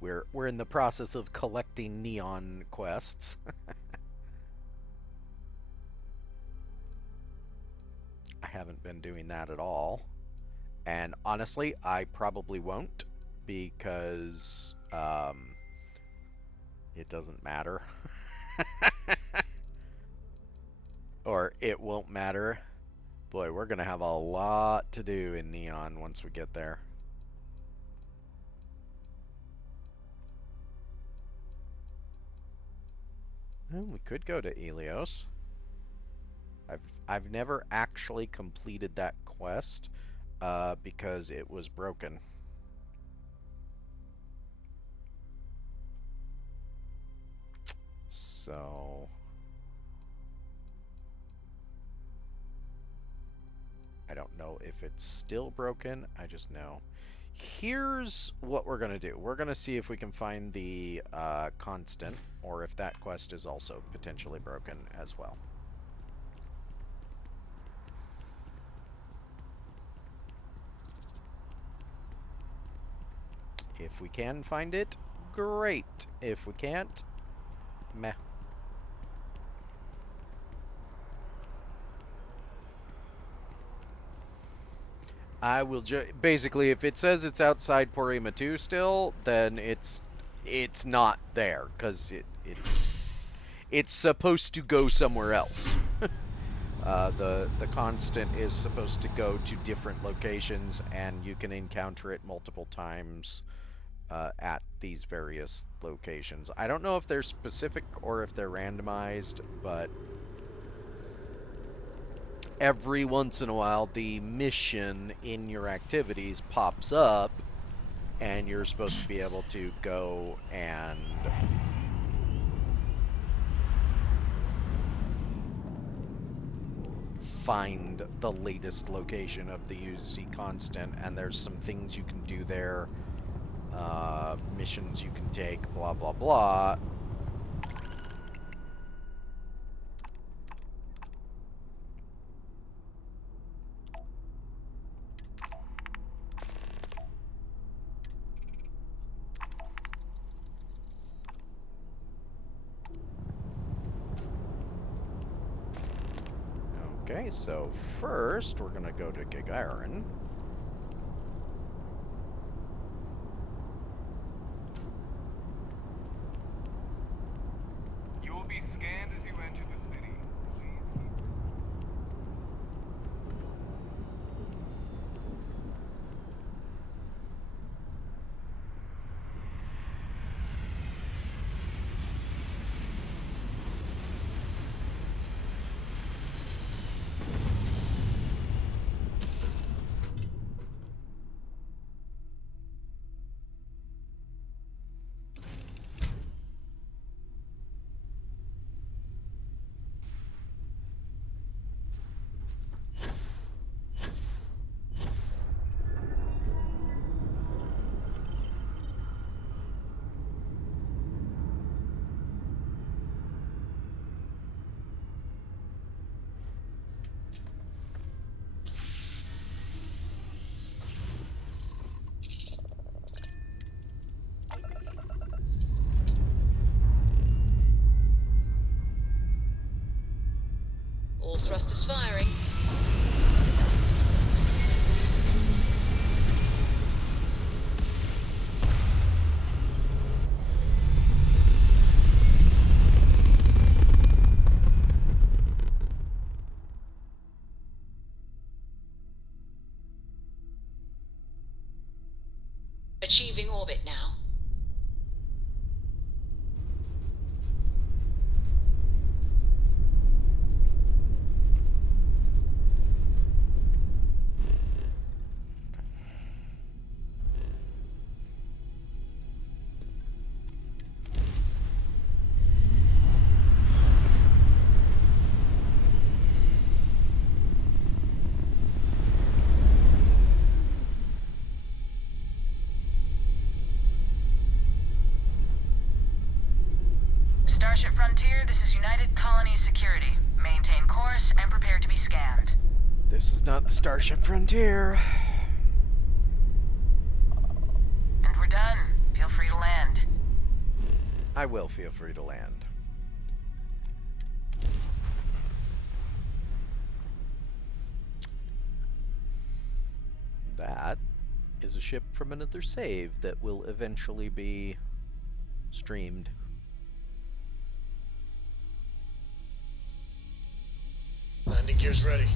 We're in the process of collecting neon quests. I haven't been doing that at all. And honestly, I probably won't because it doesn't matter. Or it won't matter. Boy, we're gonna have a lot to do in Neon once we get there. Well, we could go to Elios. I've never actually completed that quest because it was broken. So I don't know if it's still broken. I just know. Here's what we're going to do. We're going to see if we can find the constant, or if that quest is also potentially broken as well. If we can find it, great. If we can't, meh. I will basically, if it says it's outside Porima 2 still, then it's not there, because it's supposed to go somewhere else. The constant is supposed to go to different locations, and you can encounter it multiple times at these various locations. I don't know if they're specific or if they're randomized, but every once in a while the mission in your activities pops up, and you're supposed to be able to go and find the latest location of the UC constant, and there's some things you can do there, missions you can take, blah blah blah. Okay, so first we're gonna go to Gagarin. You will be scanned as you enter the city. Please keep... All thrusters firing. Achieving orbit now. Starship Frontier, this is United Colony Security. Maintain course and prepare to be scanned. This is not the Starship Frontier. And we're done. Feel free to land. I will feel free to land. That is a ship from another save that will eventually be streamed. Landing gear's ready.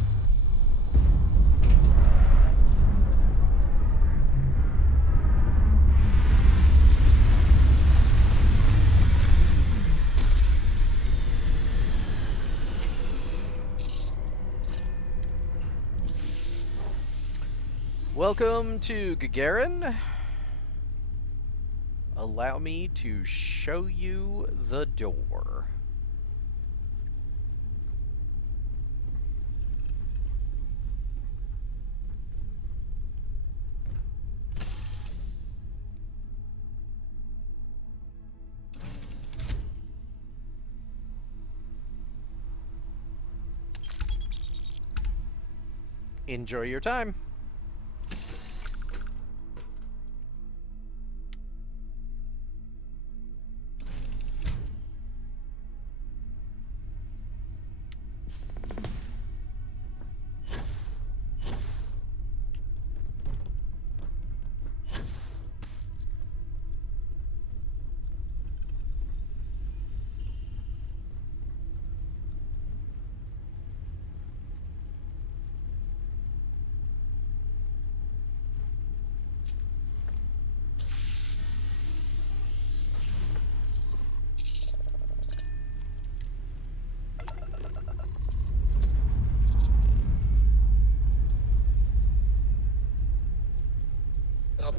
Welcome to Gagarin. Allow me to show you the door. Enjoy your time.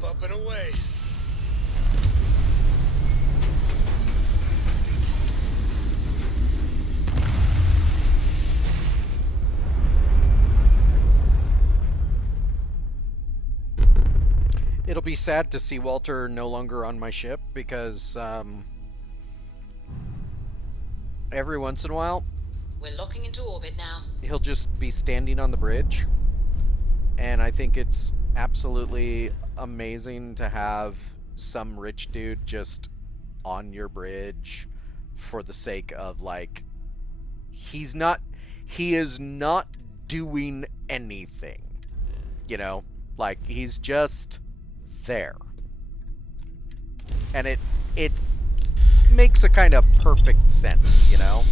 up and away. It'll be sad to see Walter no longer on my ship because every once in a while We're locking into orbit now. he'll just be standing on the bridge, and I think it's absolutely amazing to have some rich dude just on your bridge for the sake of, like, he is not doing anything, you know, like he's just there, and it makes a kind of perfect sense, you know.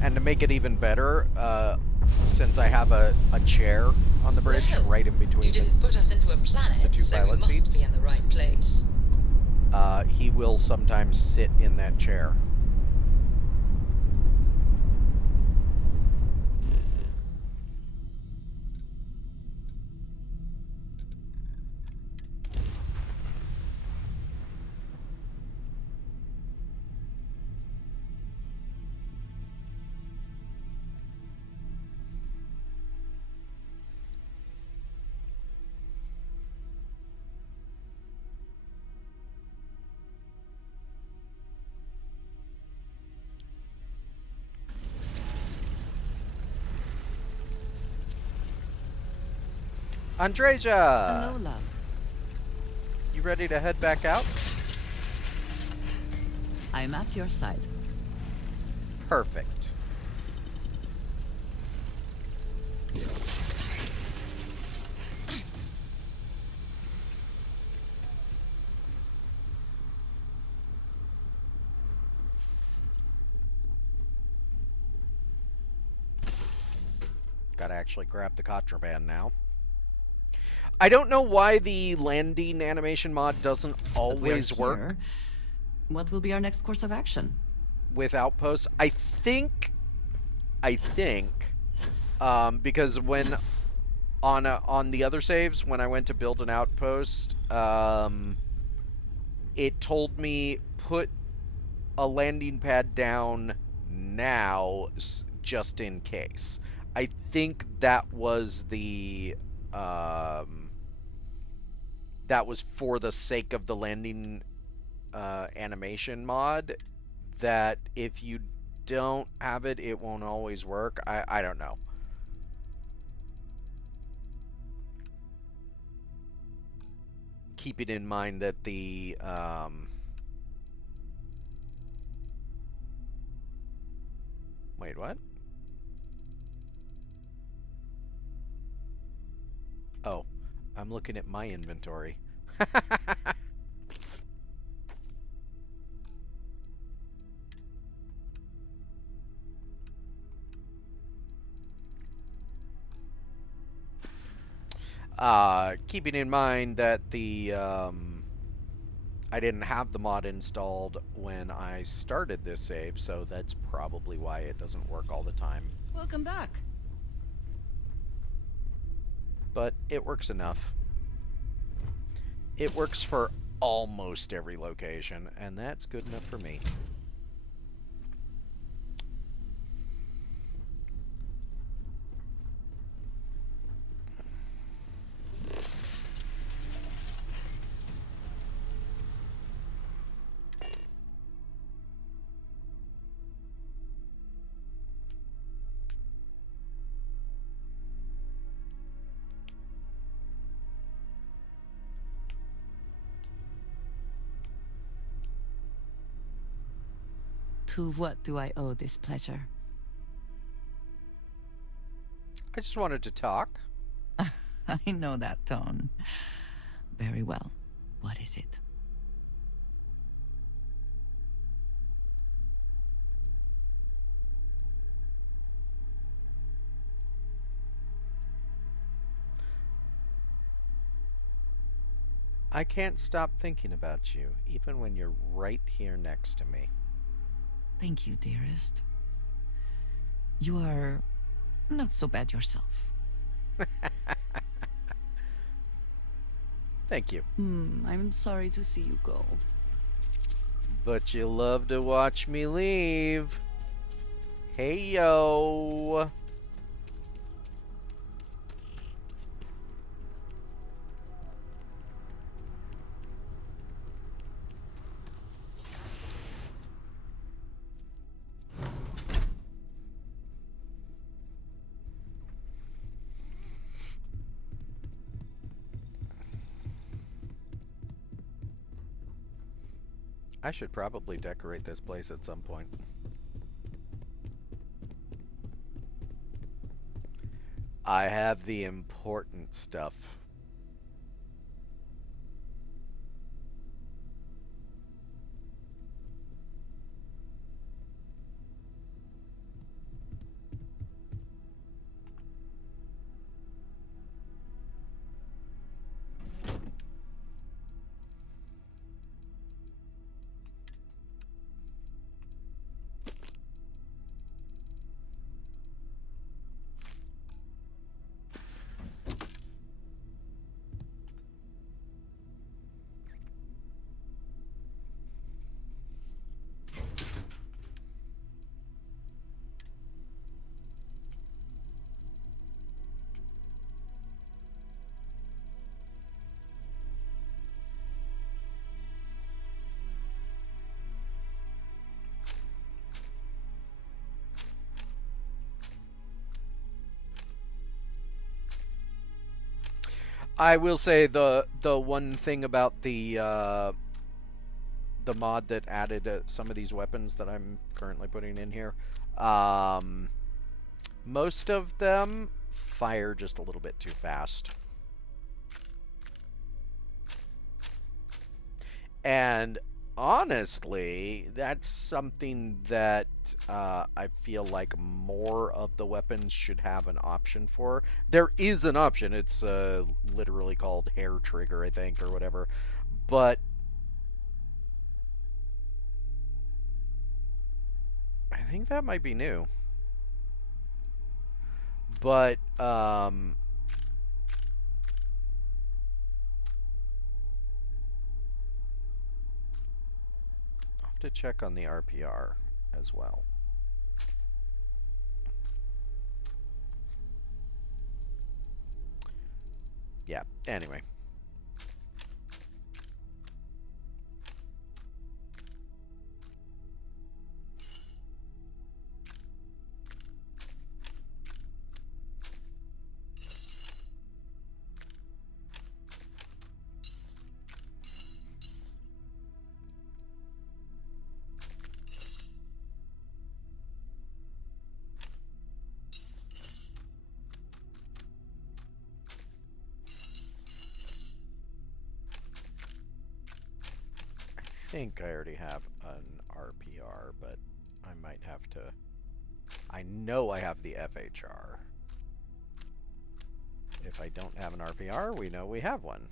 And to make it even better, since I have a chair on the bridge right in between You didn't put us into a planet, the two so we pilot must seats, be in the right place. he will sometimes sit in that chair. Andreja! Hello, love. You ready to head back out? I'm at your side. Perfect. Gotta actually grab the contraband now. I don't know why the landing animation mod doesn't always work. What will be our next course of action? With outposts. I think, because when on the other saves, when I went to build an outpost, it told me put a landing pad down now, just in case. I think that was the that was for the sake of the landing animation mod, that if you don't have it, it won't always work. I don't know. Keeping in mind that the wait, what? Oh, I'm looking at my inventory. Keeping in mind that the I didn't have the mod installed when I started this save, so that's probably why it doesn't work all the time. Welcome back. But it works enough. It works for almost every location, and that's good enough for me. To what do I owe this pleasure? I just wanted to talk. I know that tone. Very well. What is it? I can't stop thinking about you, even when you're right here next to me. Thank you, dearest. You are not so bad yourself. Thank you. I'm sorry to see you go. But you love to watch me leave. Hey, yo. I should probably decorate this place at some point. I have the important stuff. I will say the one thing about the mod that added some of these weapons that I'm currently putting in here, most of them fire just a little bit too fast. And honestly, that's something that I feel like more of the weapons should have an option for. There is an option. It's literally called hair trigger, I think, or whatever. But I think that might be new. But I'll have to check on the RPR as well. Yeah, anyway. I think I already have an RPR, but I might have to... I know I have the FHR. If I don't have an RPR, we know we have one.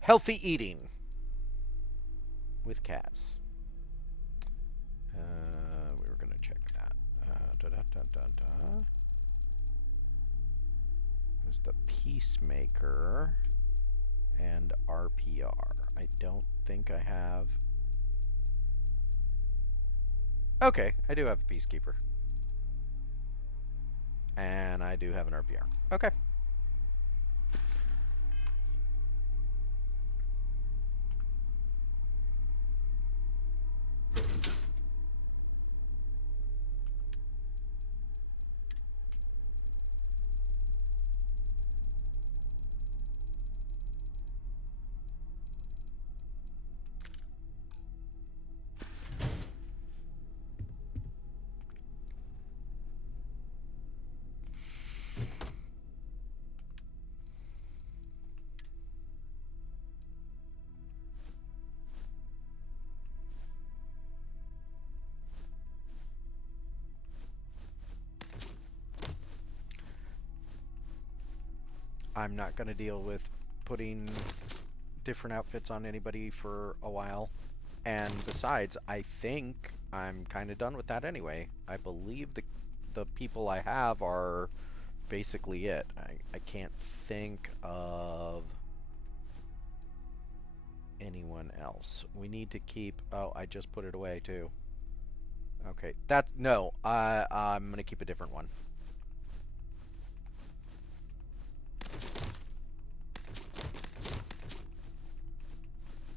Healthy eating with Kaz. We were going to check that. It was the Peacemaker. and RPR. I don't think I have... Okay, I do have a Peacekeeper. And I do have an RPR. Okay. I'm not going to deal with putting different outfits on anybody for a while. And besides, I think I'm kind of done with that anyway. I believe the people I have are basically it. I can't think of anyone else. We need to keep... Oh, I just put it away too. Okay, no, I'm going to keep a different one.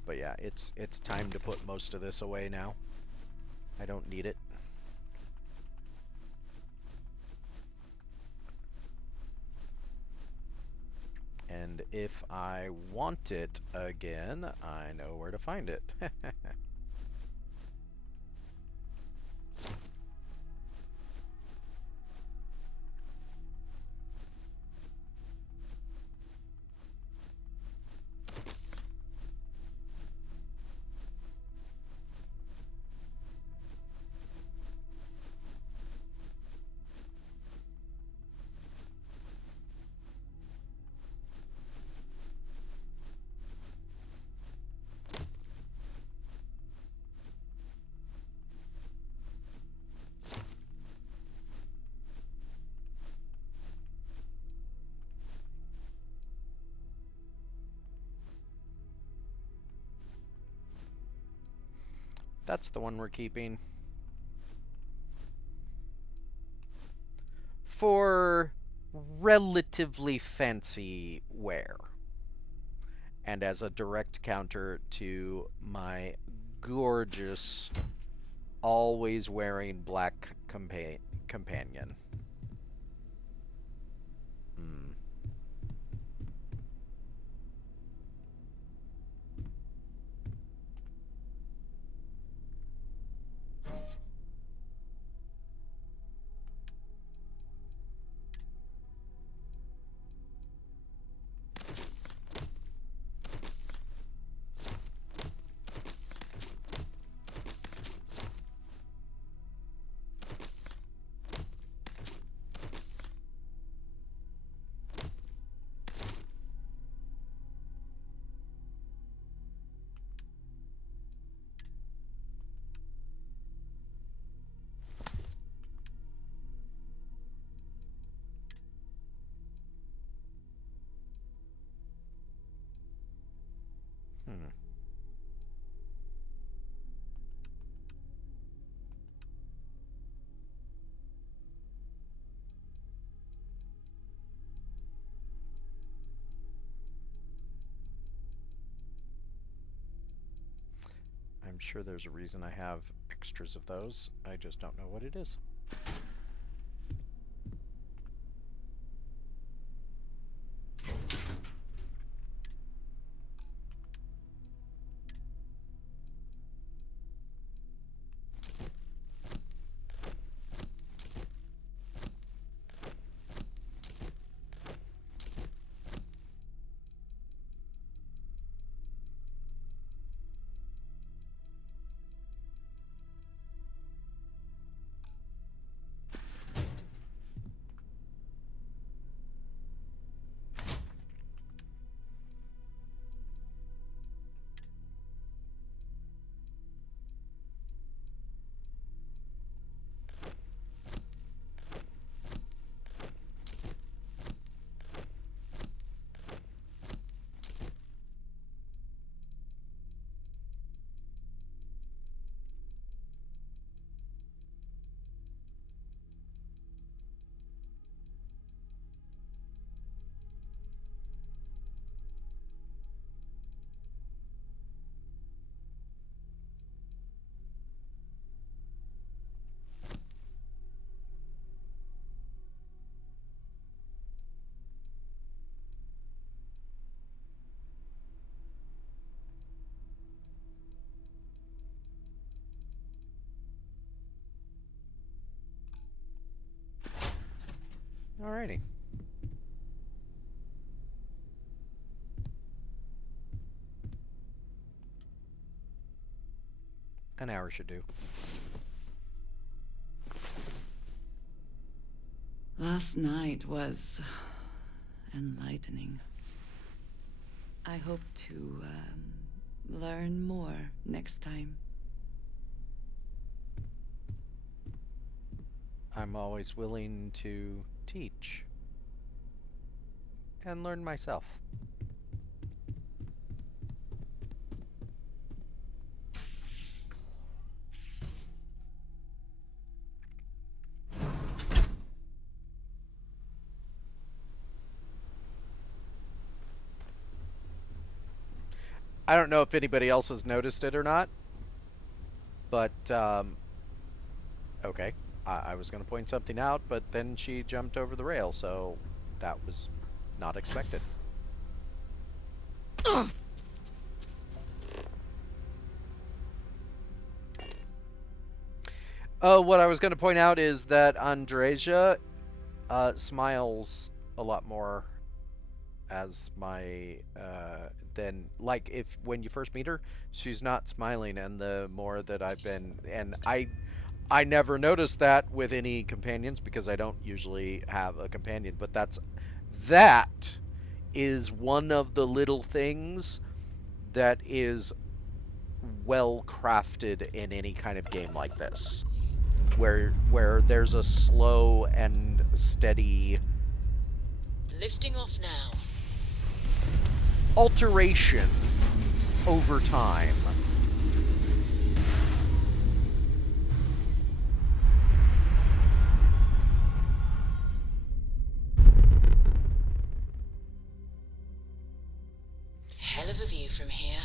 But yeah, it's time to put most of this away now. I don't need it. And if I want it again, I know where to find it. That's the one we're keeping. For relatively fancy wear. And as a direct counter to my gorgeous, always wearing black companion. I'm sure there's a reason I have extras of those. I just don't know what it is. Alrighty. An hour should do. Last night was enlightening. I hope to learn more next time. I'm always willing to teach and learn myself. I don't know if anybody else has noticed it or not, but, okay. I was going to point something out, but then she jumped over the rail, so that was not expected. What I was going to point out is that Andreja smiles a lot more as my than, like, if when you first meet her, she's not smiling, and the more that I've been, and I never noticed that with any companions because I don't usually have a companion, but that is one of the little things that is well crafted in any kind of game like this, where there's a slow and steady Lifting off now. alteration over time. Hell of a view from here.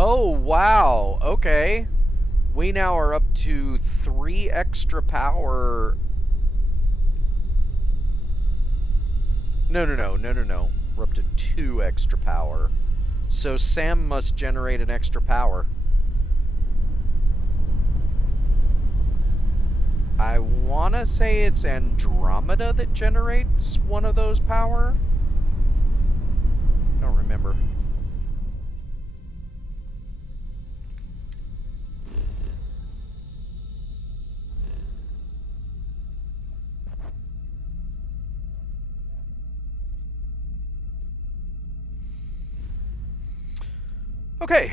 Oh, wow. Okay. We now are up to 3 extra power. No. We're up to 2 extra power. So Sam must generate an extra power. I want to say it's Andromeda that generates one of those power. Don't remember. Okay,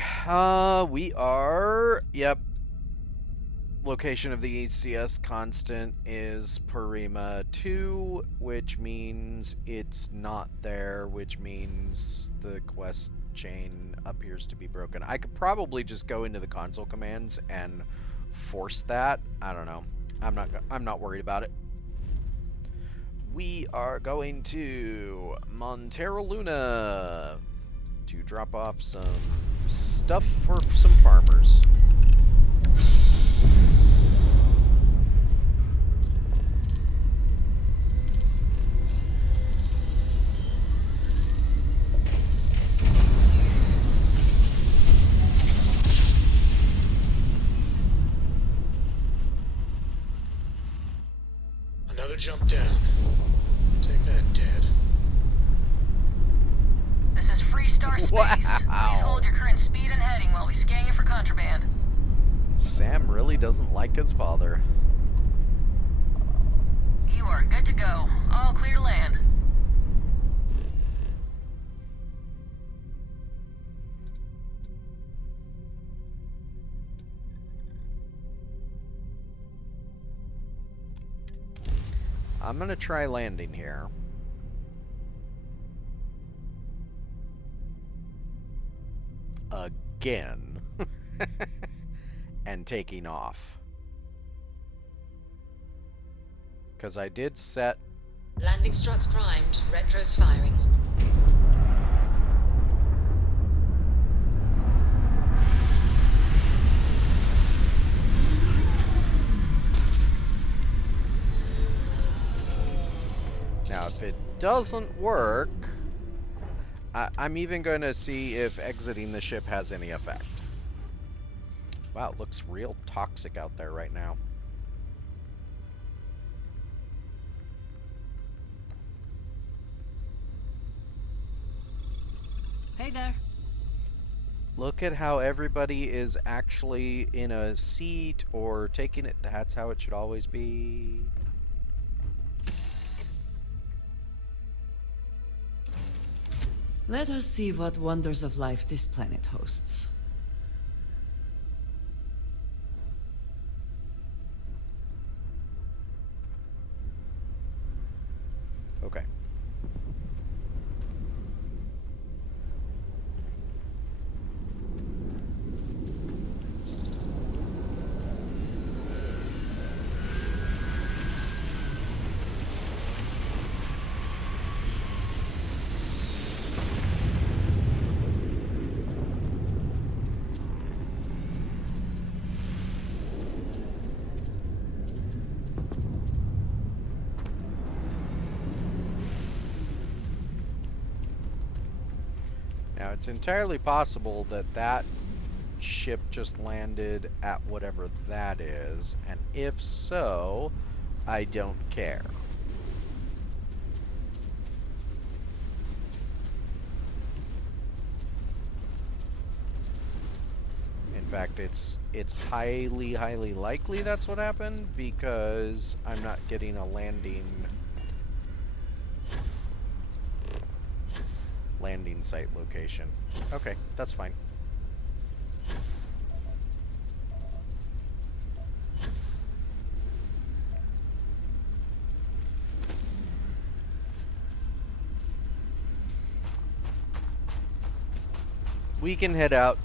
we are, yep. Location of the ECS constant is Parima 2, which means it's not there, which means the quest chain appears to be broken. I could probably just go into the console commands and force that. I don't know. I'm not worried about it. We are going to Montero Luna to drop off some stuff for some farmers. Another jump down. Take that, Dad. This is Freestar Space. Wow. Please hold your current speed and heading while we scan you for contraband. Sam really doesn't like his father. You are good to go. All clear to land. I'm gonna try landing here. Again. And taking off. Because I did set... Landing struts primed. Retro's firing. Now, if it doesn't work... I'm even going to see if exiting the ship has any effect. Wow, it looks real toxic out there right now. Hey there. Look at how everybody is actually in a seat or taking it. That's how it should always be. Let us see what wonders of life this planet hosts. Okay. Now, it's entirely possible that that ship just landed at whatever that is, and if so, I don't care. In fact, it's highly, highly likely that's what happened, because I'm not getting a landing site location. Okay, that's fine. We can head out.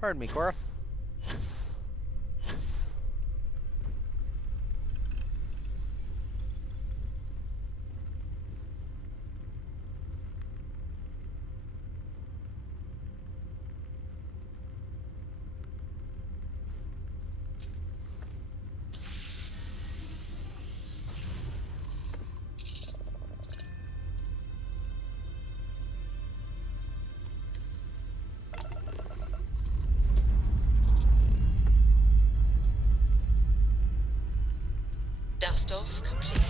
Pardon me, Cora. Dust off complete.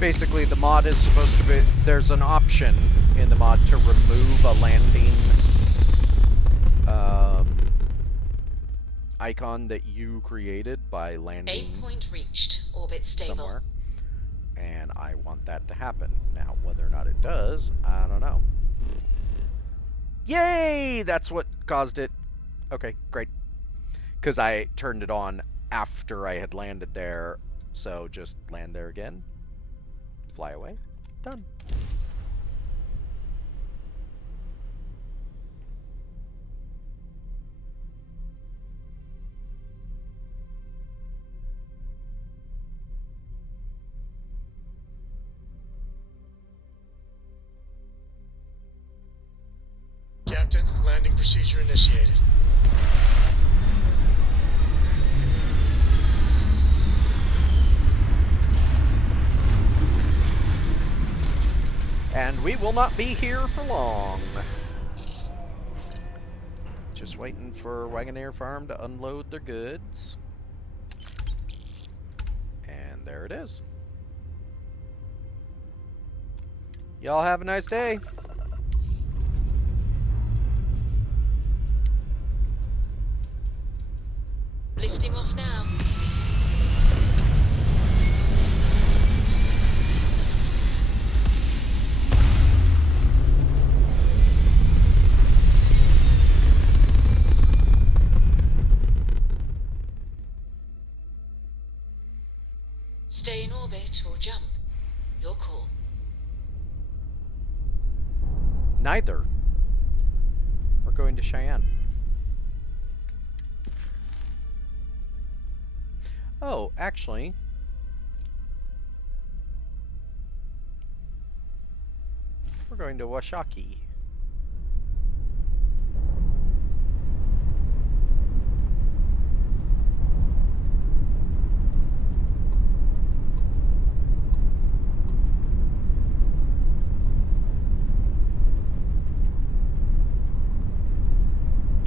Basically, the mod is supposed to be... There's an option in the mod to remove a landing icon that you created by landing Aim point reached. Orbit stable. somewhere. And I want that to happen. Now, whether or not it does, I don't know. Yay! That's what caused it. Okay, great. Because I turned it on after I had landed there. So just land there again. Fly away. Done. Captain, landing procedure initiated. And we will not be here for long. Just waiting for Wagoneer Farm to unload their goods. And there it is. Y'all have a nice day. Lifting off now. neither. We're going to Cheyenne. Oh, actually... we're going to Washakie.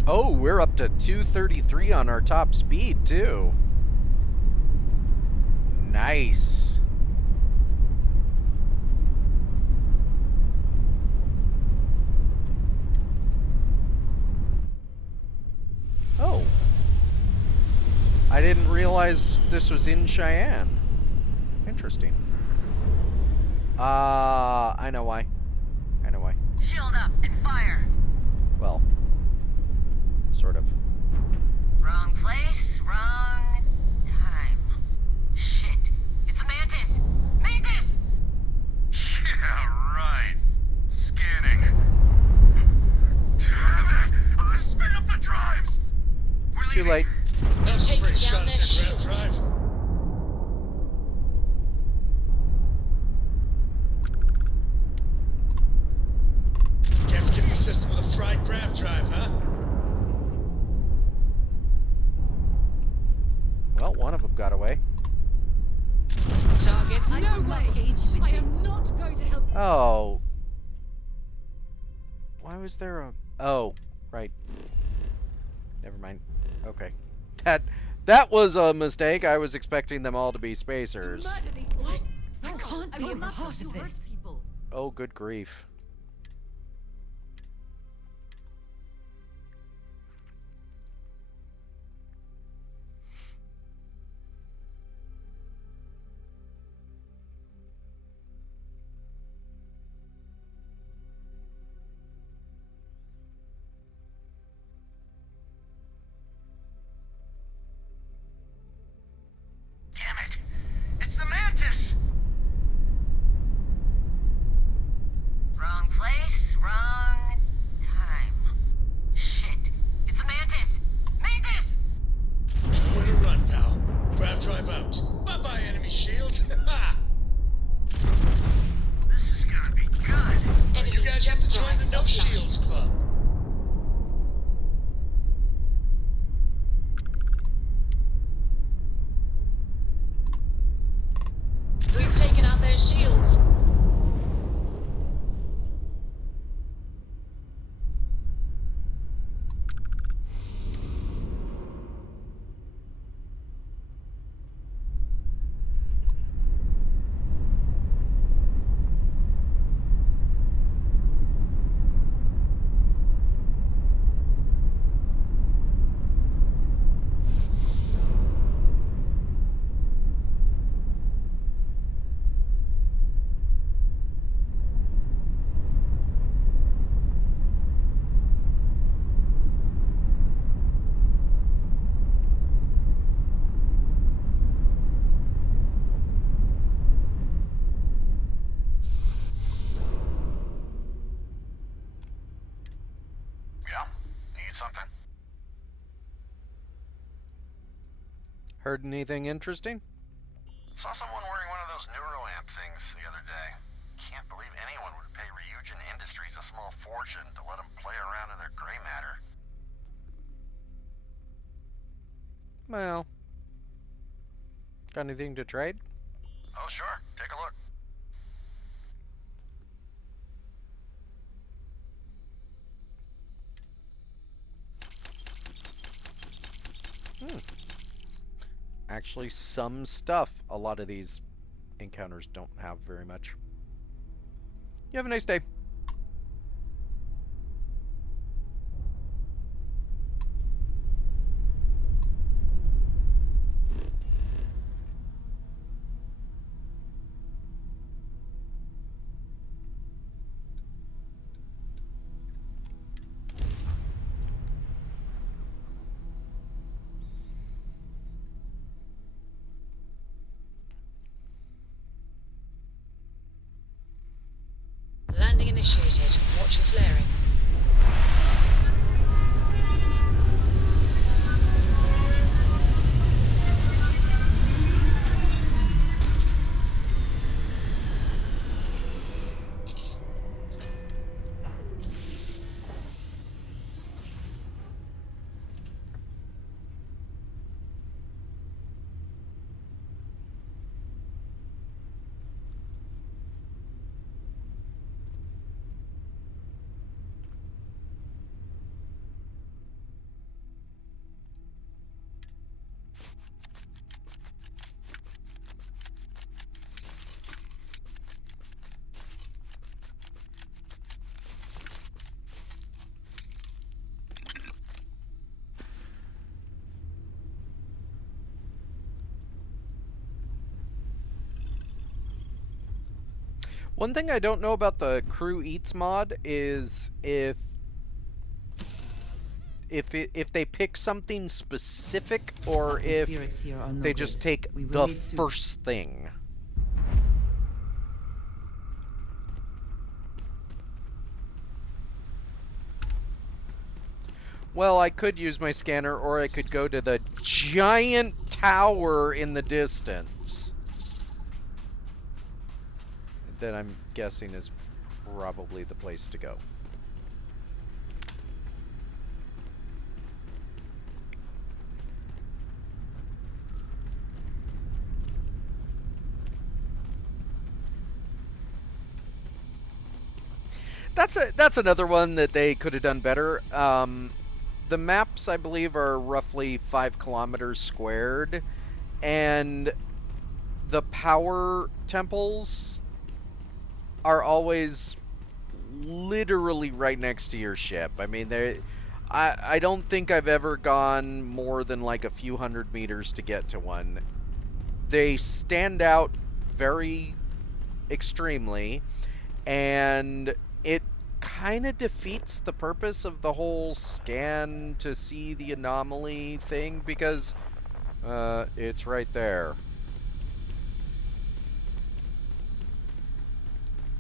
Oh, we're up to 233 on our top speed, too. Nice. Oh. I didn't realize this was in Cheyenne. Interesting. I know why. I know why. Shield up and fire. Well, sort of. Wrong place, wrong time. Shit. It's the Mantis! Mantis! Yeah, right. Scanning. Damn it! Spin up the drives! Too late. They've taken down their shields. Can't skip the system with a fried grav drive, huh? Well, one of them got away. Targets. No way! I am not going to help. Oh. Why was there a... oh, right. Never mind. Okay. That was a mistake. I was expecting them all to be spacers. Murder these boys. I can't be in the heart of this. Oh, good grief. Damn it! It's the Mantis! Wrong place, wrong time. Shit. It's the Mantis! Mantis! Way to run, pal. Grav drive out. Bye-bye, enemy shields. Ha! This is gonna be good. You guys have to join the No Shields Club. We've taken out their shields. Yeah? Need something? Heard anything interesting? Saw someone wearing one of those neuroamp things the other day. Can't believe anyone would pay Ryujin Industries a small fortune to let them play around in their gray matter. Well. Got anything to trade? Oh, sure. Take a look. Actually, some stuff. A lot of these encounters don't have very much. You have a nice day. landing initiated. Watch for flaring. One thing I don't know about the Crew Eats mod is if they pick something specific or if Atmospherics here are no they good. just take We will the need suits. first thing. Well, I could use my scanner, or I could go to the giant tower in the distance. That I'm guessing is probably the place to go. That's another one that they could have done better. The maps, I believe, are roughly 5 kilometers squared, and the power temples are always literally right next to your ship. I mean, I don't think I've ever gone more than like a few hundred meters to get to one. They stand out very extremely, and it kind of defeats the purpose of the whole scan to see the anomaly thing, because it's right there.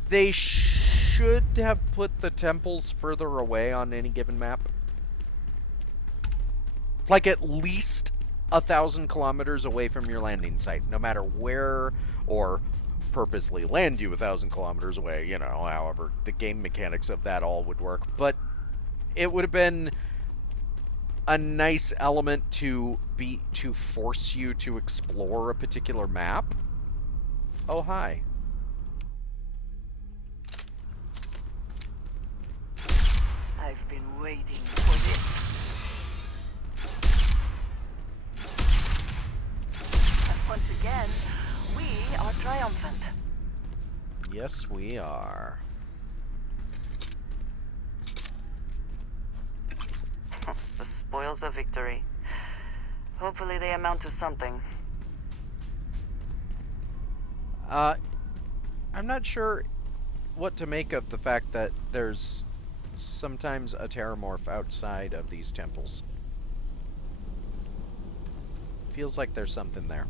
They should have put the temples further away on any given map. Like at least 1,000 kilometers away from your landing site, no matter where, or purposely land you 1,000 kilometers away, you know, however the game mechanics of that all would work. But it would have been a nice element to force you to explore a particular map. Oh, hi. I've been waiting for this. And once again, we are triumphant. Yes, we are. The spoils of victory. Hopefully they amount to something. I'm not sure what to make of the fact that there's sometimes a terramorph outside of these temples. Feels like there's something there.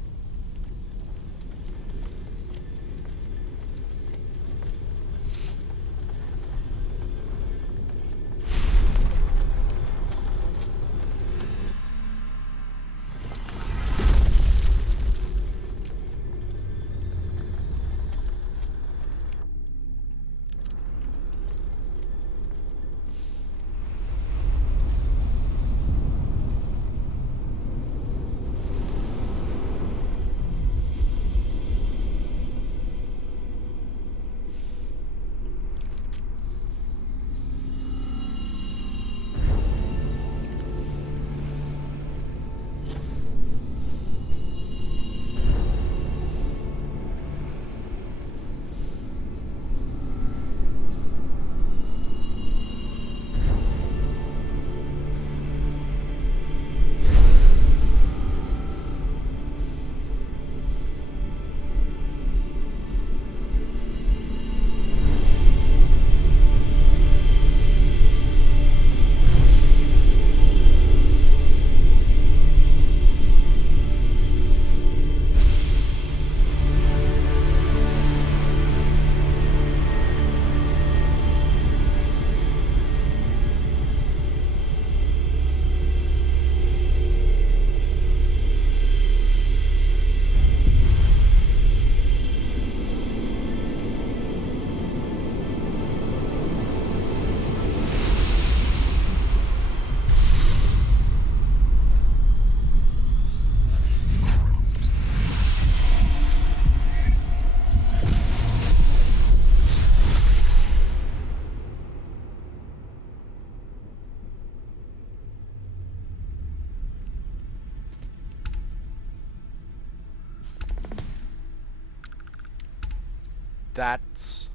That's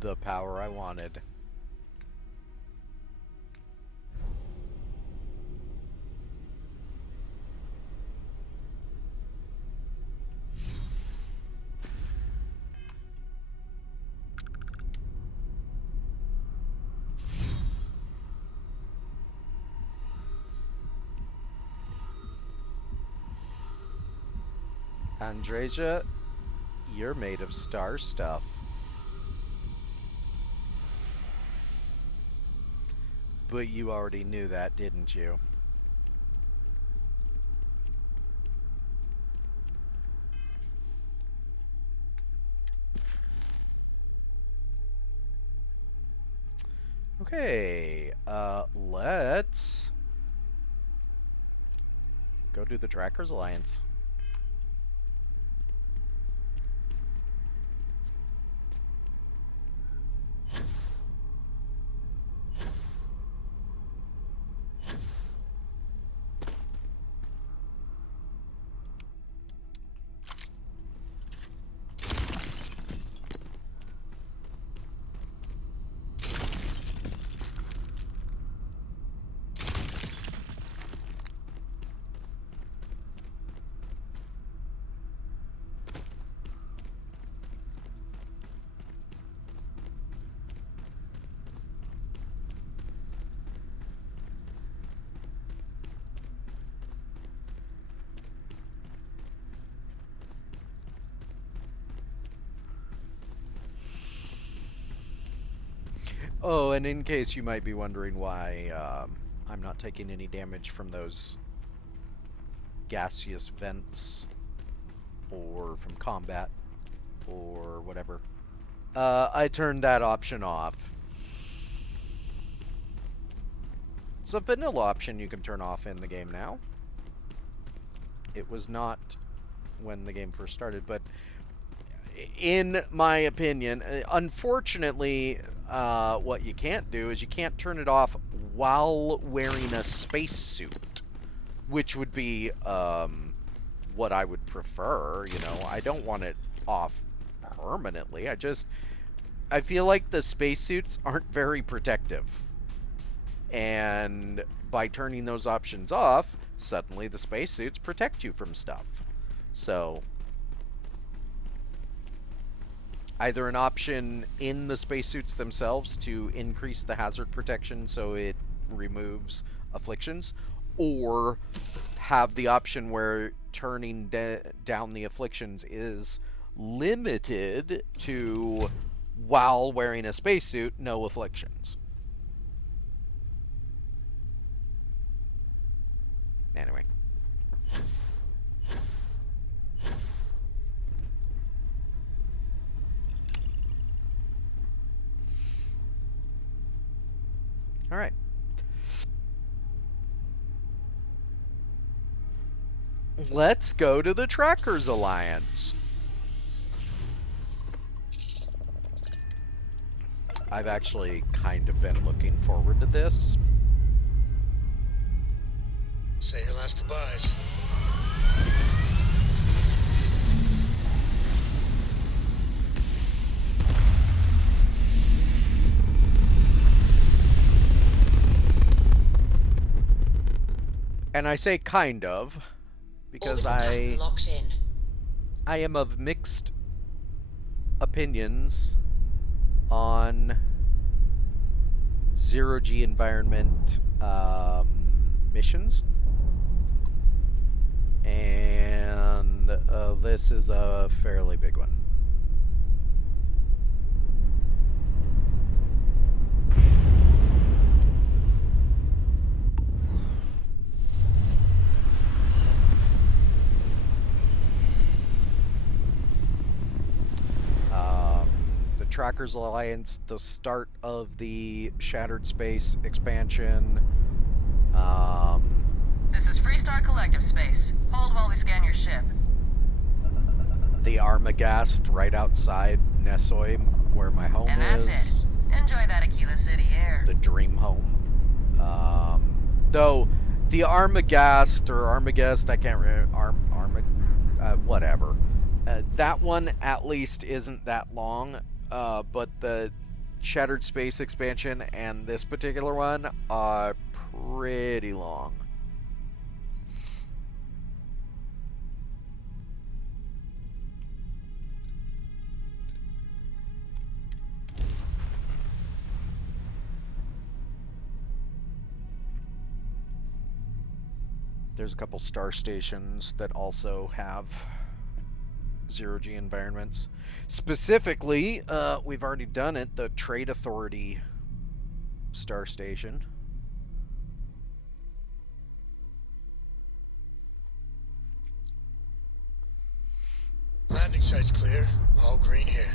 the power I wanted. Andreja, you're made of star stuff. But you already knew that, didn't you? Okay, let's go do the Trackers Alliance. Oh, and in case you might be wondering why I'm not taking any damage from those gaseous vents or from combat or whatever, I turned that option off. It's a vanilla option you can turn off in the game now. It was not when the game first started, but in my opinion, unfortunately, what you can't do is you can't turn it off while wearing a spacesuit, which would be what I would prefer. You know, I don't want it off permanently. I feel like the spacesuits aren't very protective, and by turning those options off, suddenly the spacesuits protect you from stuff. So either an option in the spacesuits themselves to increase the hazard protection so it removes afflictions, or have the option where turning down the afflictions is limited to while wearing a spacesuit, no afflictions. Anyway. All right. Let's go to the Trackers Alliance. I've actually kind of been looking forward to this. Say your last goodbyes. And I say kind of because locked in. I am of mixed opinions on zero-G environment missions. And this is a fairly big one. Trackers Alliance, the start of the Shattered Space expansion. This is Freestar Collective Space. Hold while we scan your ship. The Armagast right outside Nesoi, where my home and that's is. It. Enjoy that Aquila City air. The dream home. Though the Armagast or Armagast, I can't remember. Whatever. That one at least isn't that long, but the Shattered Space expansion and this particular one are pretty long. There's a couple star stations that also have zero-G environments. Specifically, we've already done it, the Trade Authority star station. Landing site's clear. All green here.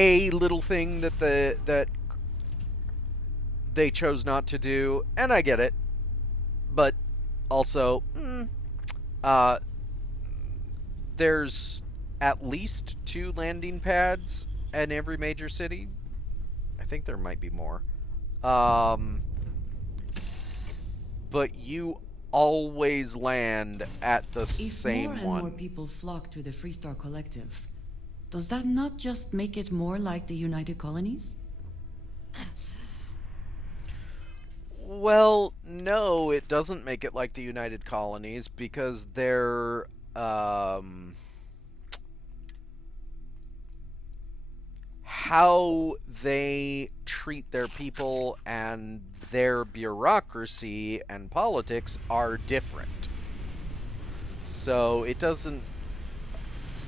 A little thing that that they chose not to do, and I get it, but also, there's at least 2 landing pads in every major city. I think there might be more. But you always land at the same one. If more and more people flock to the Freestar Collective, does that not just make it more like the United Colonies? Well, no, it doesn't make it like the United Colonies because they're, how they treat their people and their bureaucracy and politics are different. So it doesn't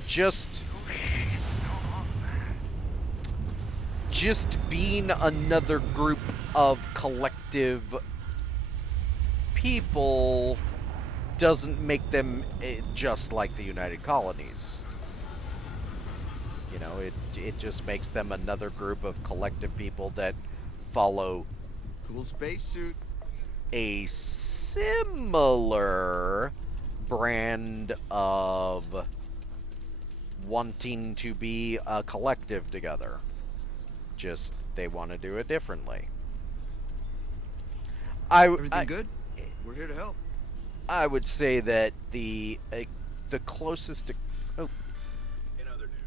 just being another group of collective people doesn't make them just like the United Colonies. You know, it just makes them another group of collective people that follow Cool spacesuit. a similar brand of wanting to be a collective together. Just they want to do it differently. Everything good? We're here to help. I would say that the closest to, In other news,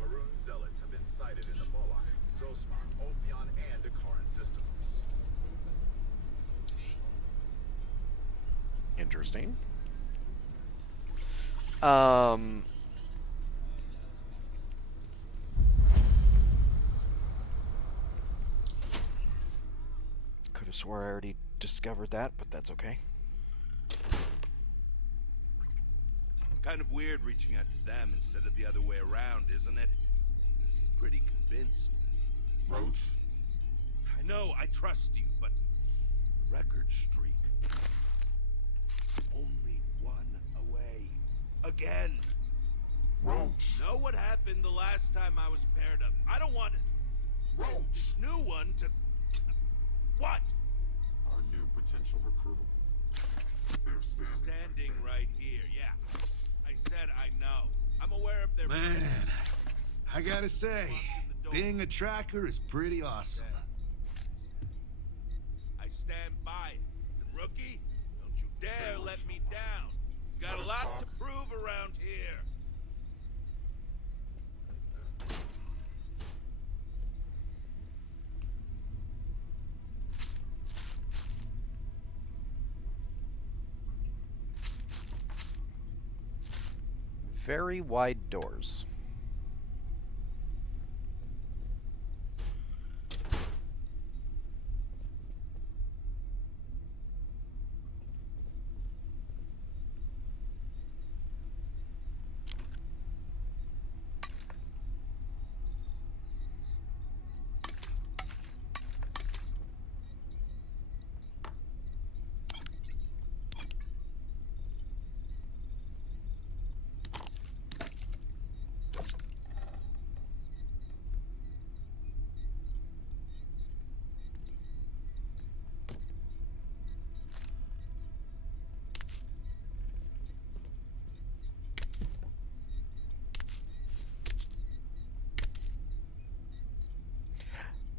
Maroon zealots have been sighted in the Moloch, Zosmar, Ophion, and Akaran systems. interesting. Could have swore I already discovered that, but that's okay. Kind of weird reaching out to them instead of the other way around, isn't it? Pretty convinced. Roach? I know, I trust you, but record streak. Only one away. Again. Roach! Know what happened the last time I was paired up. I don't want Roach! this new one to... What? Our new potential recruit. They're Standing right here, yeah. I said I know. I'm aware of their... Man, I gotta say, being a tracker is pretty awesome. I stand by it. And rookie, don't you dare let me down. Got a lot to prove around here. Very wide doors.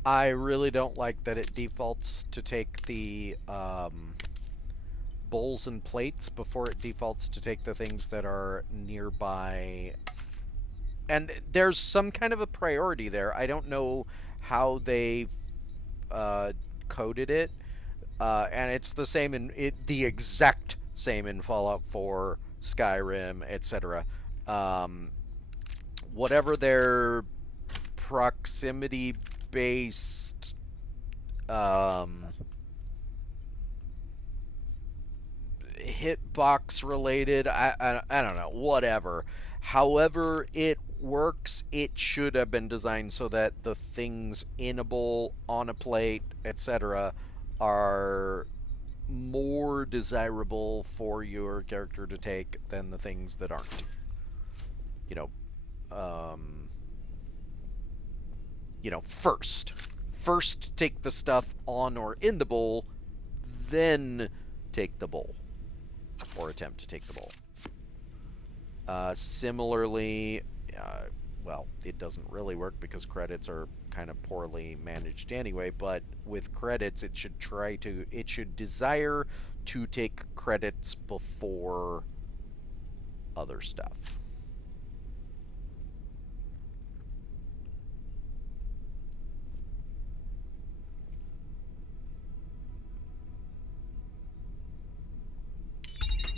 I really don't like that it defaults to take the bowls and plates before it defaults to take the things that are nearby. And there's some kind of a priority there. I don't know how they coded it. And it's the same the exact same in Fallout 4, Skyrim, etc. Whatever their proximity-based hitbox related, I don't know, whatever. However it works, it should have been designed so that the things in a bowl, on a plate, etc. are more desirable for your character to take than the things that aren't. You know, first take the stuff on or in the bowl, then take the bowl, or attempt to take the bowl. Similarly, well, it doesn't really work because credits are kind of poorly managed anyway, but with credits, it should desire to take credits before other stuff.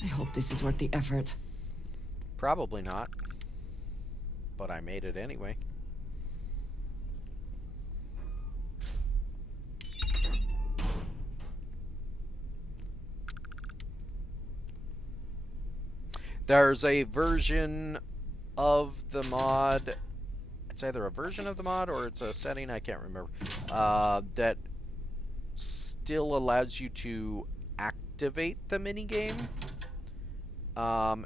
I hope this is worth the effort. Probably not, but I made it anyway. There's a version of the mod, it's either a version of the mod or it's a setting, I can't remember, that still allows you to activate the minigame.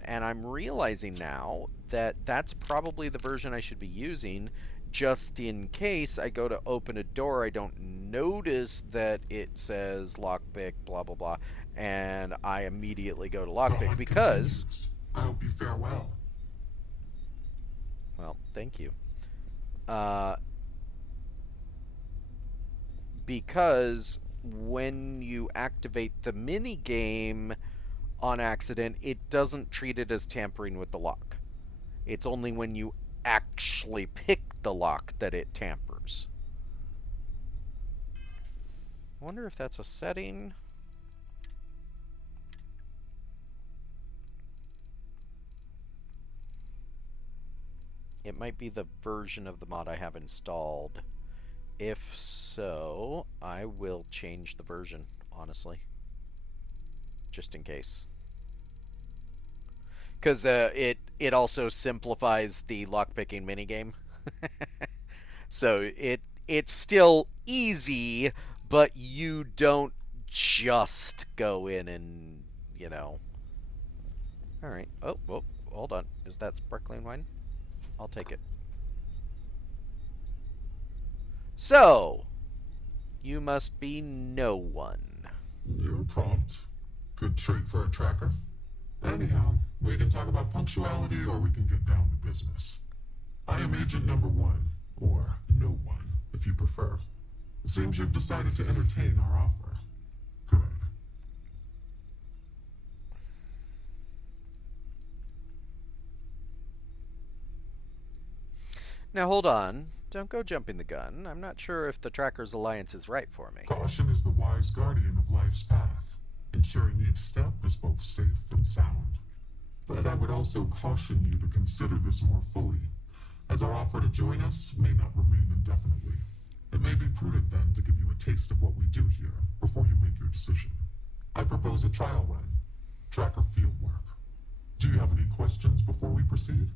And I'm realizing now that that's probably the version I should be using, just in case I go to open a door, I don't notice that it says lockpick, blah, blah, blah, and I immediately go to lockpick because... I hope you fare well. Well, thank you. Because when you activate the mini game on accident, it doesn't treat it as tampering with the lock. It's only when you actually pick the lock that it tampers. I wonder if that's a setting. It might be the version of the mod I have installed. If so, I will change the version, honestly. Just in case. Because it also simplifies the lockpicking minigame. So it's still easy, but you don't just go in and, you know... Alright. Oh, whoa, hold on. Is that sparkling wine? I'll take it. So, you must be no one. You're prompt. Good trait for a tracker. Anyhow, we can talk about punctuality or we can get down to business. I am agent number 1, or no one, if you prefer. It seems you've decided to entertain our offer. Good. Now hold on. Don't go jumping the gun. I'm not sure if the Tracker's Alliance is right for me. Caution is the wise guardian of life's path, ensuring each step is both safe and sound. But I would also caution you to consider this more fully, as our offer to join us may not remain indefinitely. It may be prudent then to give you a taste of what we do here before you make your decision. I propose a trial run, tracker field work. Do you have any questions before we proceed?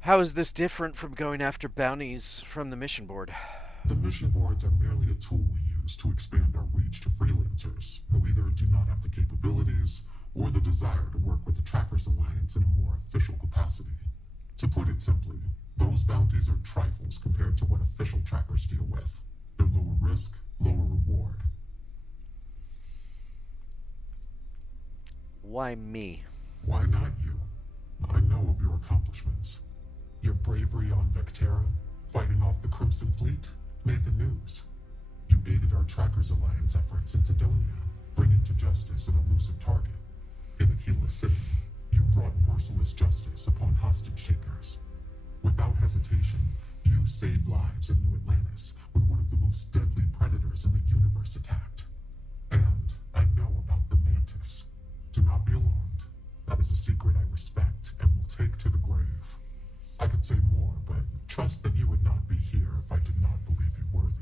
How is this different from going after bounties from the mission board? The mission boards are merely a tool we use to expand our reach to freelancers who either do not have the capabilities or the desire to work with the Trackers Alliance in a more official capacity. To put it simply, those bounties are trifles compared to what official trackers deal with. They're lower risk, lower reward. Why me? Why not you? I know of your accomplishments. Your bravery on Vectera, fighting off the Crimson Fleet, made the news. You aided our Trackers Alliance efforts in Sidonia, bringing to justice an elusive target. In Aquila City, you brought merciless justice upon hostage takers. Without hesitation, you saved lives in New Atlantis when one of the most deadly predators in the universe attacked. And I know about the Mantis. Do not be alarmed. That is a secret I respect and will take to the grave. I could say more, but trust that you would not be here if I did not believe you worthy.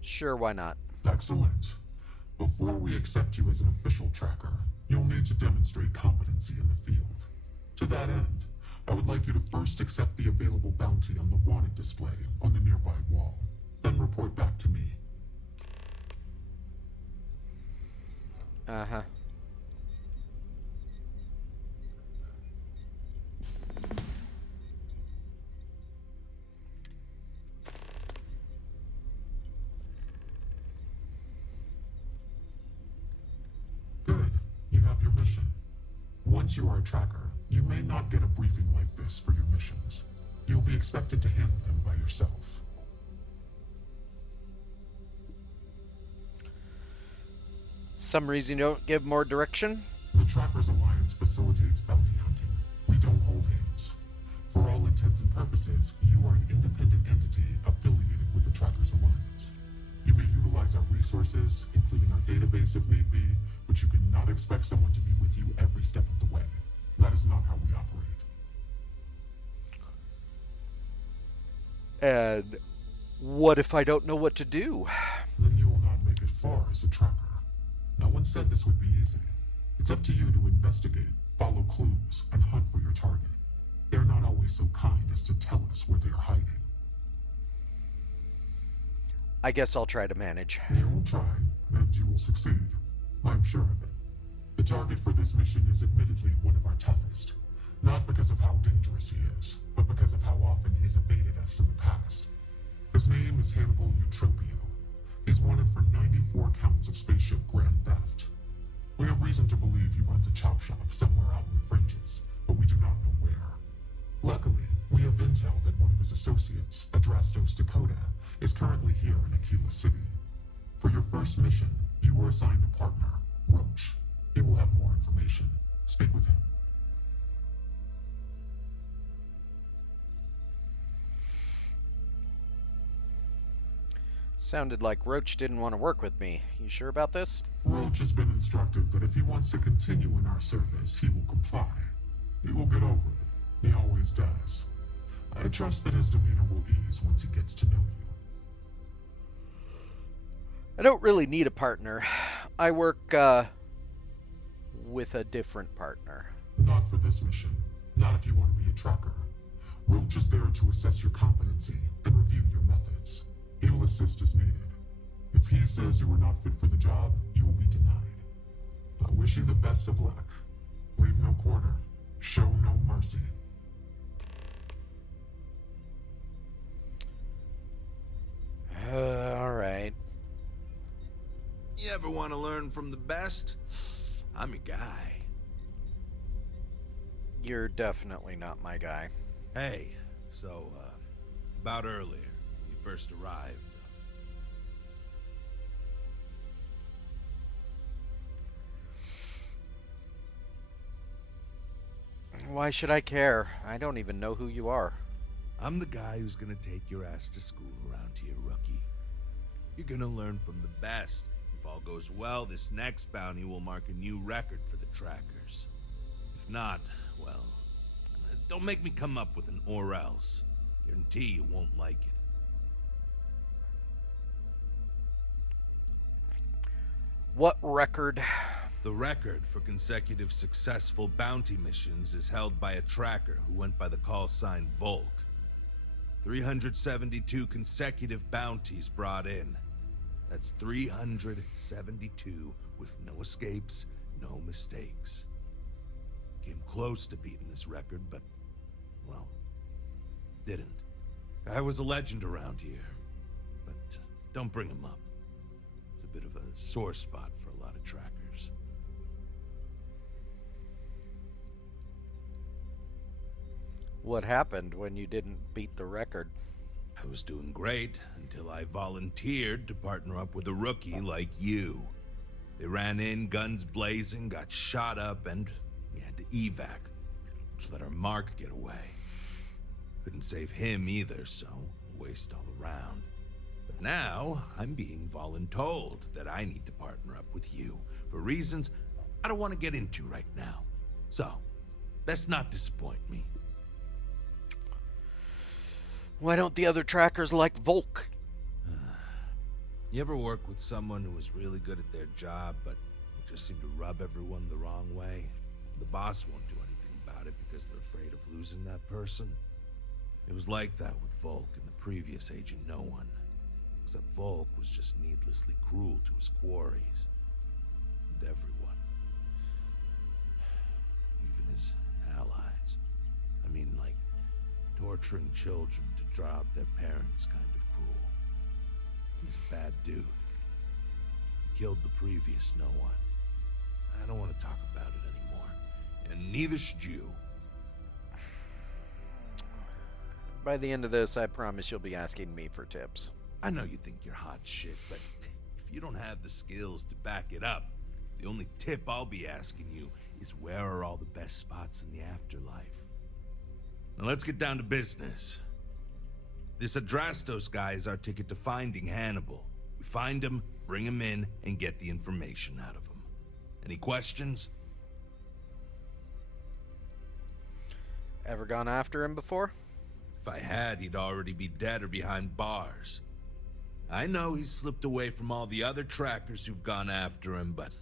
Sure, why not? Excellent. Before we accept you as an official tracker, you'll need to demonstrate competency in the field. To that end, I would like you to first accept the available bounty on the wanted display on the nearby wall, then report back to me. Uh-huh. Good. You have your mission. Once you are a tracker, you may not get a briefing like this for your missions. You'll be expected to handle them by yourself. Some reason you don't give more direction? The Trackers Alliance facilitates bounty hunting. We don't hold hands. For all intents and purposes, you are an independent entity affiliated with the Trackers Alliance. You may utilize our resources, including our database if need be, but you cannot expect someone to be with you every step of the way. That is not how we operate. And what if I don't know what to do? Then you will not make it far as a tracker. No one said this would be easy. It's up to you to investigate, follow clues, and hunt for your target. They're not always so kind as to tell us where they are hiding. I guess I'll try to manage. You will try, and you will succeed. I'm sure of it. The target for this mission is admittedly one of our toughest. Not because of how dangerous he is, but because of how often he has evaded us in the past. His name is Hannibal Eutropio. He's wanted for 94 counts of spaceship grand theft. We have reason to believe he runs a chop shop somewhere out in the fringes, but we do not know where. Luckily, we have intel that one of his associates, Adrastos Dakota, is currently here in Aquila City. For your first mission, you were assigned a partner, Roach. He will have more information. Speak with him. Sounded like Roach didn't want to work with me. You sure about this? Roach has been instructed that if he wants to continue in our service, he will comply. He will get over it. He always does. I trust that his demeanor will ease once he gets to know you. I don't really need a partner. I work, with a different partner. Not for this mission. Not if you want to be a tracker. Roach is there to assess your competency and review your methods. He will assist as needed. If he says you are not fit for the job, you will be denied. I wish you the best of luck. Leave no quarter. Show no mercy. All right. You ever want to learn from the best? I'm your guy. You're definitely not my guy. Hey, so, about earlier, when you first arrived. Why should I care? I don't even know who you are. I'm the guy who's gonna take your ass to school around here, rookie. You're gonna learn from the best. If all goes well, this next bounty will mark a new record for the trackers. If not, well, don't make me come up with an or else. Guarantee you won't like it. What record? The record for consecutive successful bounty missions is held by a tracker who went by the call sign Volk. 372 consecutive bounties brought in. That's 372 with no escapes, no mistakes. Came close to beating this record, but, well, didn't. I was a legend around here, but don't bring him up. It's a bit of a sore spot for a lot of trackers. What happened when you didn't beat the record? I was doing great until I volunteered to partner up with a rookie like you. They ran in, guns blazing, got shot up, and we had to evac, which let our mark get away. Couldn't save him either, so a waste all around. But now, I'm being voluntold that I need to partner up with you for reasons I don't want to get into right now. So, best not disappoint me. Why don't the other trackers like Volk? You ever work with someone who is really good at their job, but they just seem to rub everyone the wrong way? The boss won't do anything about it because they're afraid of losing that person. It was like that with Volk and the previous Agent No One. Except Volk was just needlessly cruel to his quarries. And everyone. Even his allies. I mean, like, torturing children to draw out their parents kind of cruel. He's a bad dude. He killed the previous No One. I don't want to talk about it anymore. And neither should you. By the end of this, I promise you'll be asking me for tips. I know you think you're hot shit, but if you don't have the skills to back it up, the only tip I'll be asking you is where are all the best spots in the afterlife? Now let's get down to business. This Adrastos guy is our ticket to finding Hannibal. We find him, bring him in, and get the information out of him. Any questions? Ever gone after him before? If I had, he'd already be dead or behind bars. I know he's slipped away from all the other trackers who've gone after him, but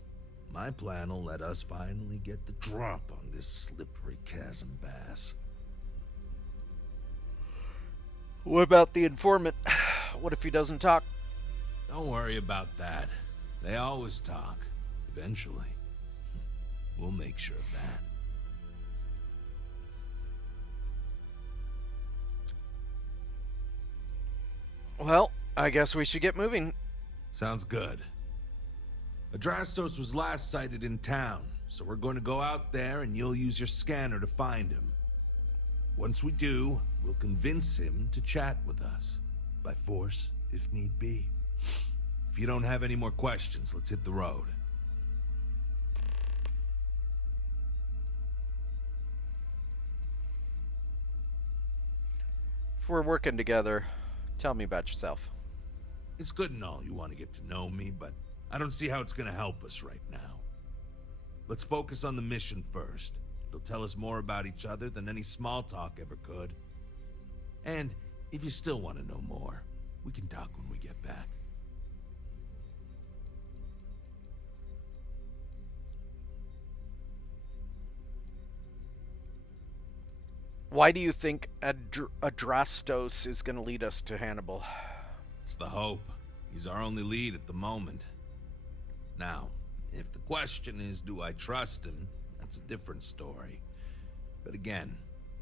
my plan will let us finally get the drop on this slippery chasm bass. What about the informant? What if he doesn't talk? Don't worry about that. They always talk. Eventually. We'll make sure of that. Well, I guess we should get moving. Sounds good. Adrastos was last sighted in town, so we're going to go out there and you'll use your scanner to find him. Once we do, we'll convince him to chat with us. By force, if need be. If you don't have any more questions, let's hit the road. If we're working together, tell me about yourself. It's good and all you want to get to know me, but I don't see how it's going to help us right now. Let's focus on the mission first. It'll tell us more about each other than any small talk ever could. And if you still want to know more, we can talk when we get back. Why do you think Adrastos is going to lead us to Hannibal? It's the hope. He's our only lead at the moment. Now, if the question is, do I trust him? That's a different story. But again,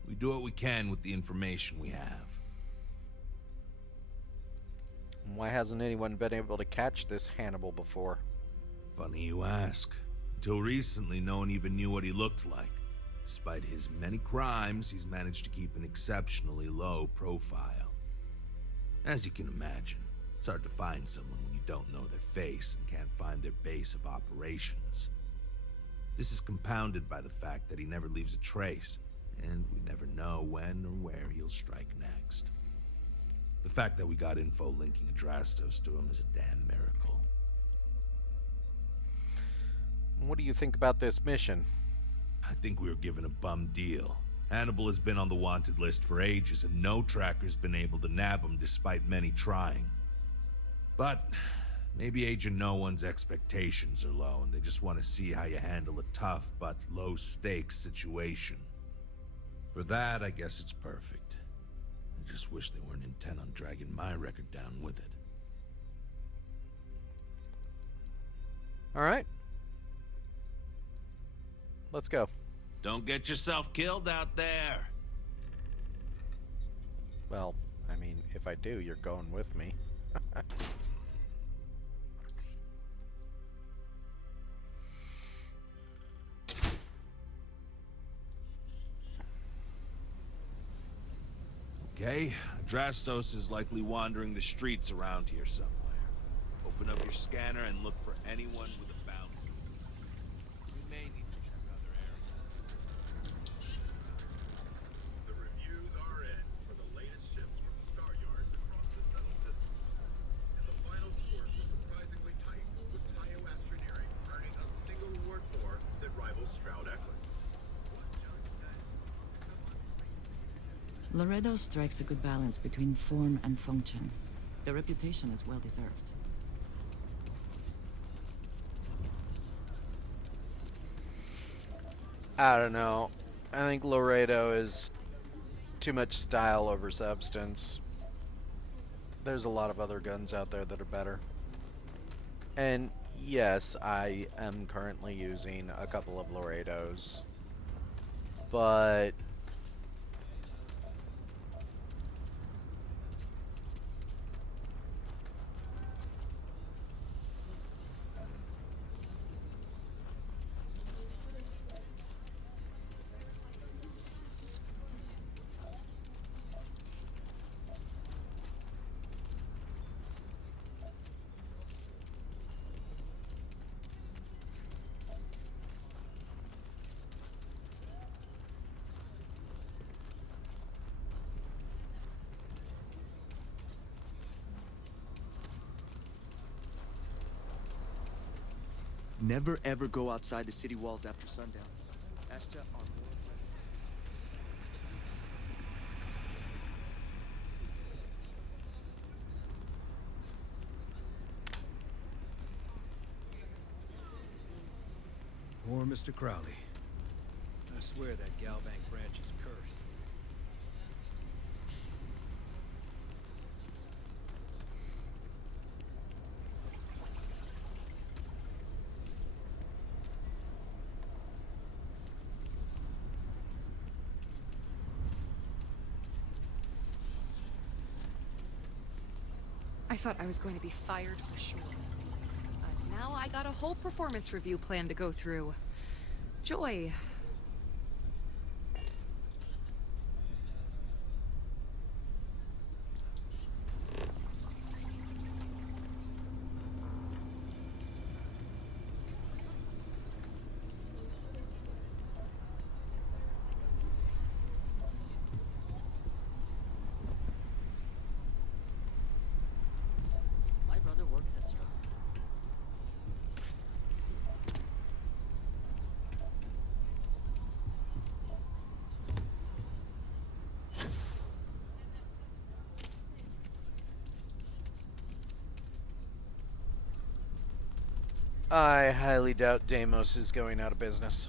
we do what we can with the information we have. Why hasn't anyone been able to catch this Hannibal before? Funny you ask. Until recently, no one even knew what he looked like. Despite his many crimes, he's managed to keep an exceptionally low profile. As you can imagine, it's hard to find someone when you don't know their face and can't find their base of operations. This is compounded by the fact that he never leaves a trace, and we never know when or where he'll strike next. The fact that we got info linking Adrastos to him is a damn miracle. What do you think about this mission? I think we were given a bum deal. Hannibal has been on the wanted list for ages, and no tracker's been able to nab him despite many trying. But maybe Agent No One's expectations are low, and they just want to see how you handle a tough but low-stakes situation. For that, I guess it's perfect. I just wish they weren't intent on dragging my record down with it. All right. Let's go. Don't get yourself killed out there. Well, I mean, if I do, you're going with me. Okay, Adrastos is likely wandering the streets around here somewhere. Open up your scanner and look for anyone with a bounty. We may need to check other areas. The reviews are in for the latest ships from star yards across the settled system. And the final scores were surprisingly tight, with Tayo Astroneering earning a single award for that rivals Stroud Eckler. Laredo strikes a good balance between form and function. The reputation is well deserved. I don't know. I think Laredo is too much style over substance. There's a lot of other guns out there that are better. And yes, I am currently using a couple of Laredos. But Never ever go outside the city walls after sundown. Ashta are more Poor Mr. Crowley. I swear that Galbank branch is cursed. I thought I was going to be fired for sure. Now I got a whole performance review plan to go through. Joy. My brother works at Stroud. I highly doubt Deimos is going out of business.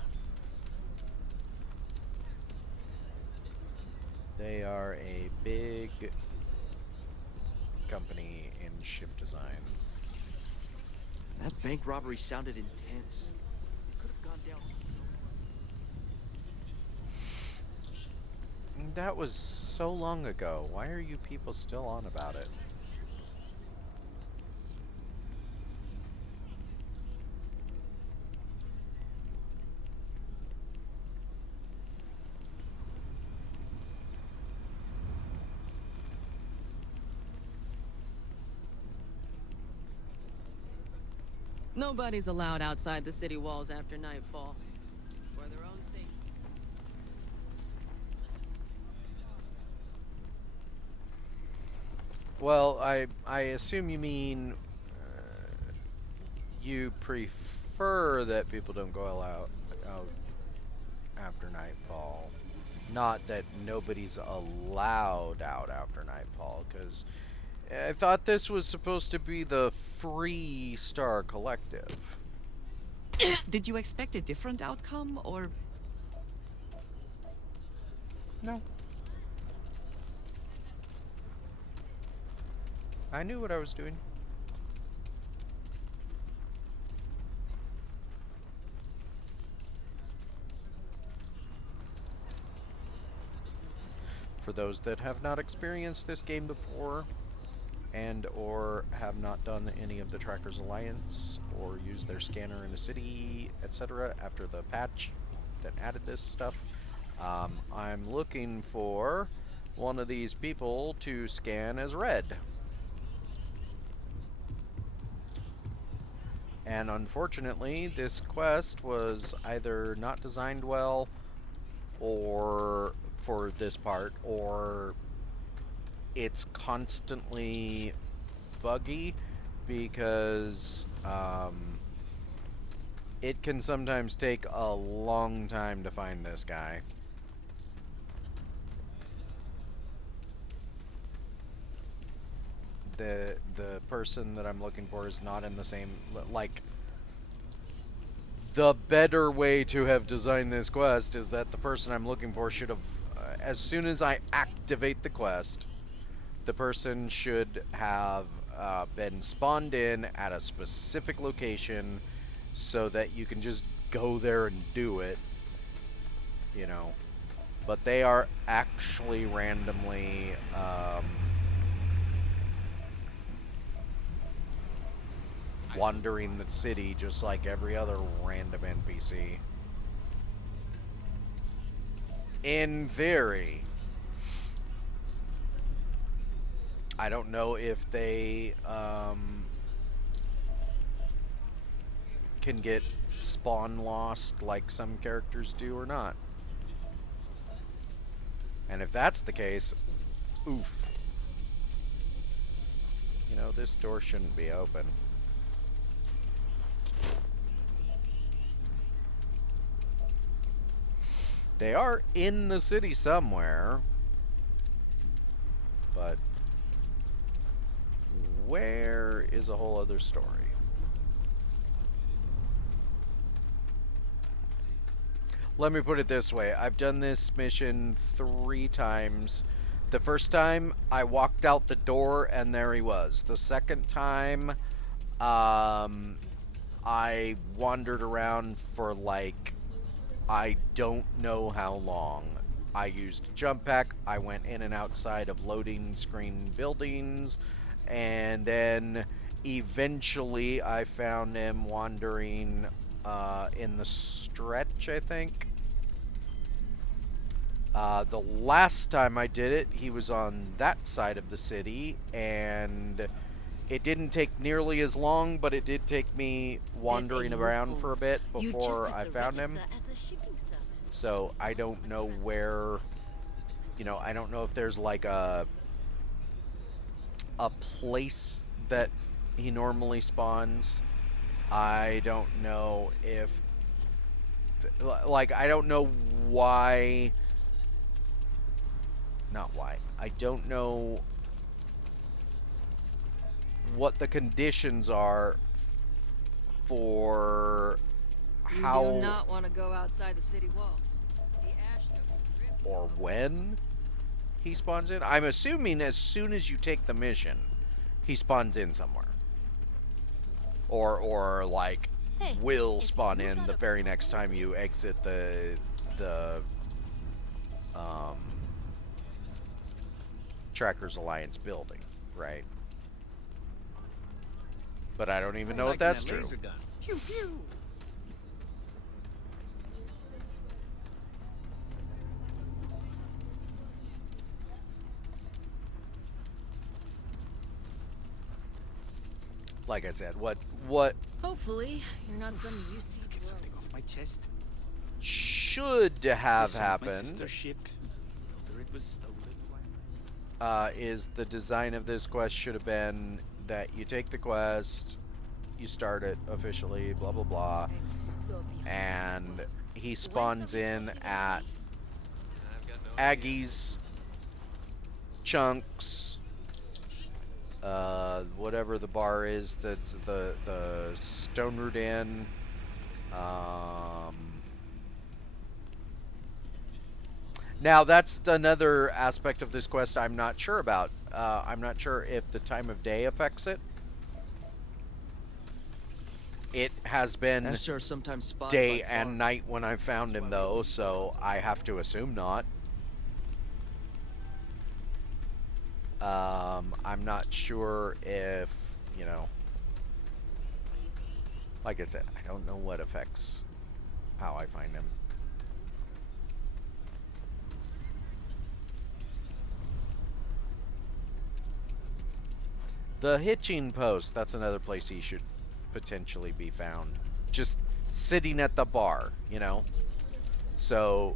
They are a big company in ship design. That bank robbery sounded intense. It could have gone down. That was so long ago. Why are you people still on about it? Nobody's allowed outside the city walls after nightfall. It's for their own safety. Well, I assume you mean you prefer that people don't go out after nightfall, not that nobody's allowed out after nightfall, because I thought this was supposed to be the Free Star Collective. Did you expect a different outcome, or...? No. I knew what I was doing. For those that have not experienced this game before, and or have not done any of the Trackers Alliance, or used their scanner in a city, etc. after the patch that added this stuff, I'm looking for one of these people to scan as red. And unfortunately, this quest was either not designed well, or for this part, or it's constantly buggy because it can sometimes take a long time to find this guy. The person that I'm looking for is not in the same, like, the better way to have designed this quest is that the person I'm looking for should have, as soon as I activate the quest, the person should have been spawned in at a specific location so that you can just go there and do it, you know. But they are actually randomly wandering the city just like every other random NPC. In theory. I don't know if they can get spawn lost like some characters do or not. And if that's the case, oof. You know, this door shouldn't be open. They are in the city somewhere, but where is a whole other story. Let me put it this way. I've done this mission 3 times. The first time, I walked out the door and there he was. The second time, I wandered around for like, I don't know how long. I used a jump pack. I went in and outside of loading screen buildings. And then eventually I found him wandering in the stretch, I think. The last time I did it, he was on that side of the city, and it didn't take nearly as long, but it did take me wandering around for a bit before I found him. So I don't know where, you know, I don't know if there's like a place that he normally spawns. I don't know if, like, I don't know why. Not why. I don't know what the conditions are for how... You do not want to go outside the city walls. The ash or when he spawns in. I'm assuming as soon as you take the mission, he spawns in somewhere. Or like, will spawn in the very next time you exit the Trackers Alliance building, right? But I don't even know if that's true. Pew pew. Like I said, what Hopefully, you're not some UC Get something off my chest. should have happened is the design of this quest should have been that you take the quest, you start it officially, blah blah blah, and he spawns in at Aggie's, Chunks, whatever the bar is that's the Stone Root Inn, now that's another aspect of this quest I'm not sure about. I'm not sure if the time of day affects it. It has been Asher sometimes spotted day by and farms. night when I found him though, so I have to assume not. I'm not sure if, you know, like I said, I don't know what affects how I find him. The hitching post. That's another place he should potentially be found. Just sitting at the bar, you know? So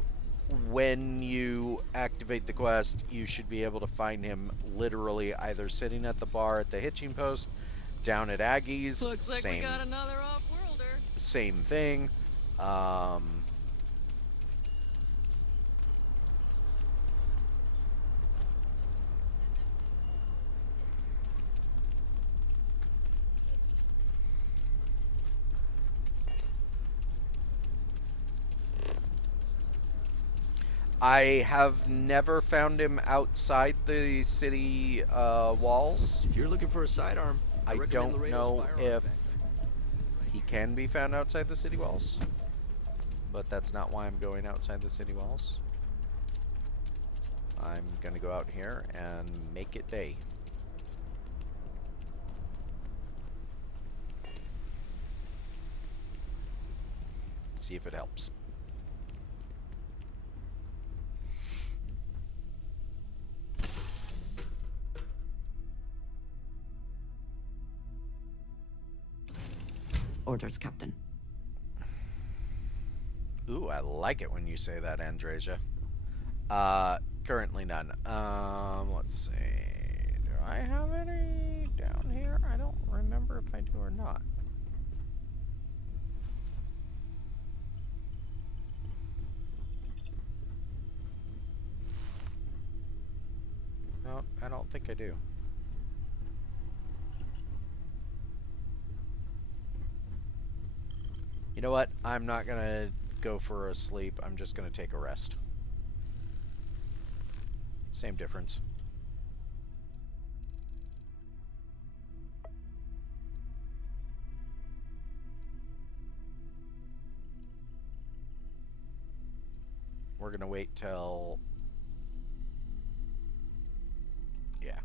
when you activate the quest, you should be able to find him literally either sitting at the bar at the hitching post, down at Aggie's. Looks like we got another off-worlder. Same thing. I have never found him outside the city walls. If you're looking for a sidearm, I don't know if he can be found outside the city walls, but that's not why I'm going outside the city walls. I'm gonna go out here and make it day. See if it helps. Orders, Captain. Ooh, I like it when you say that, Andresia. Currently none. Let's see. Do I have any down here? I don't remember if I do or not. No, I don't think I do. You know what? I'm not gonna go for a sleep. I'm just gonna take a rest. Same difference. We're gonna wait till... Yeah.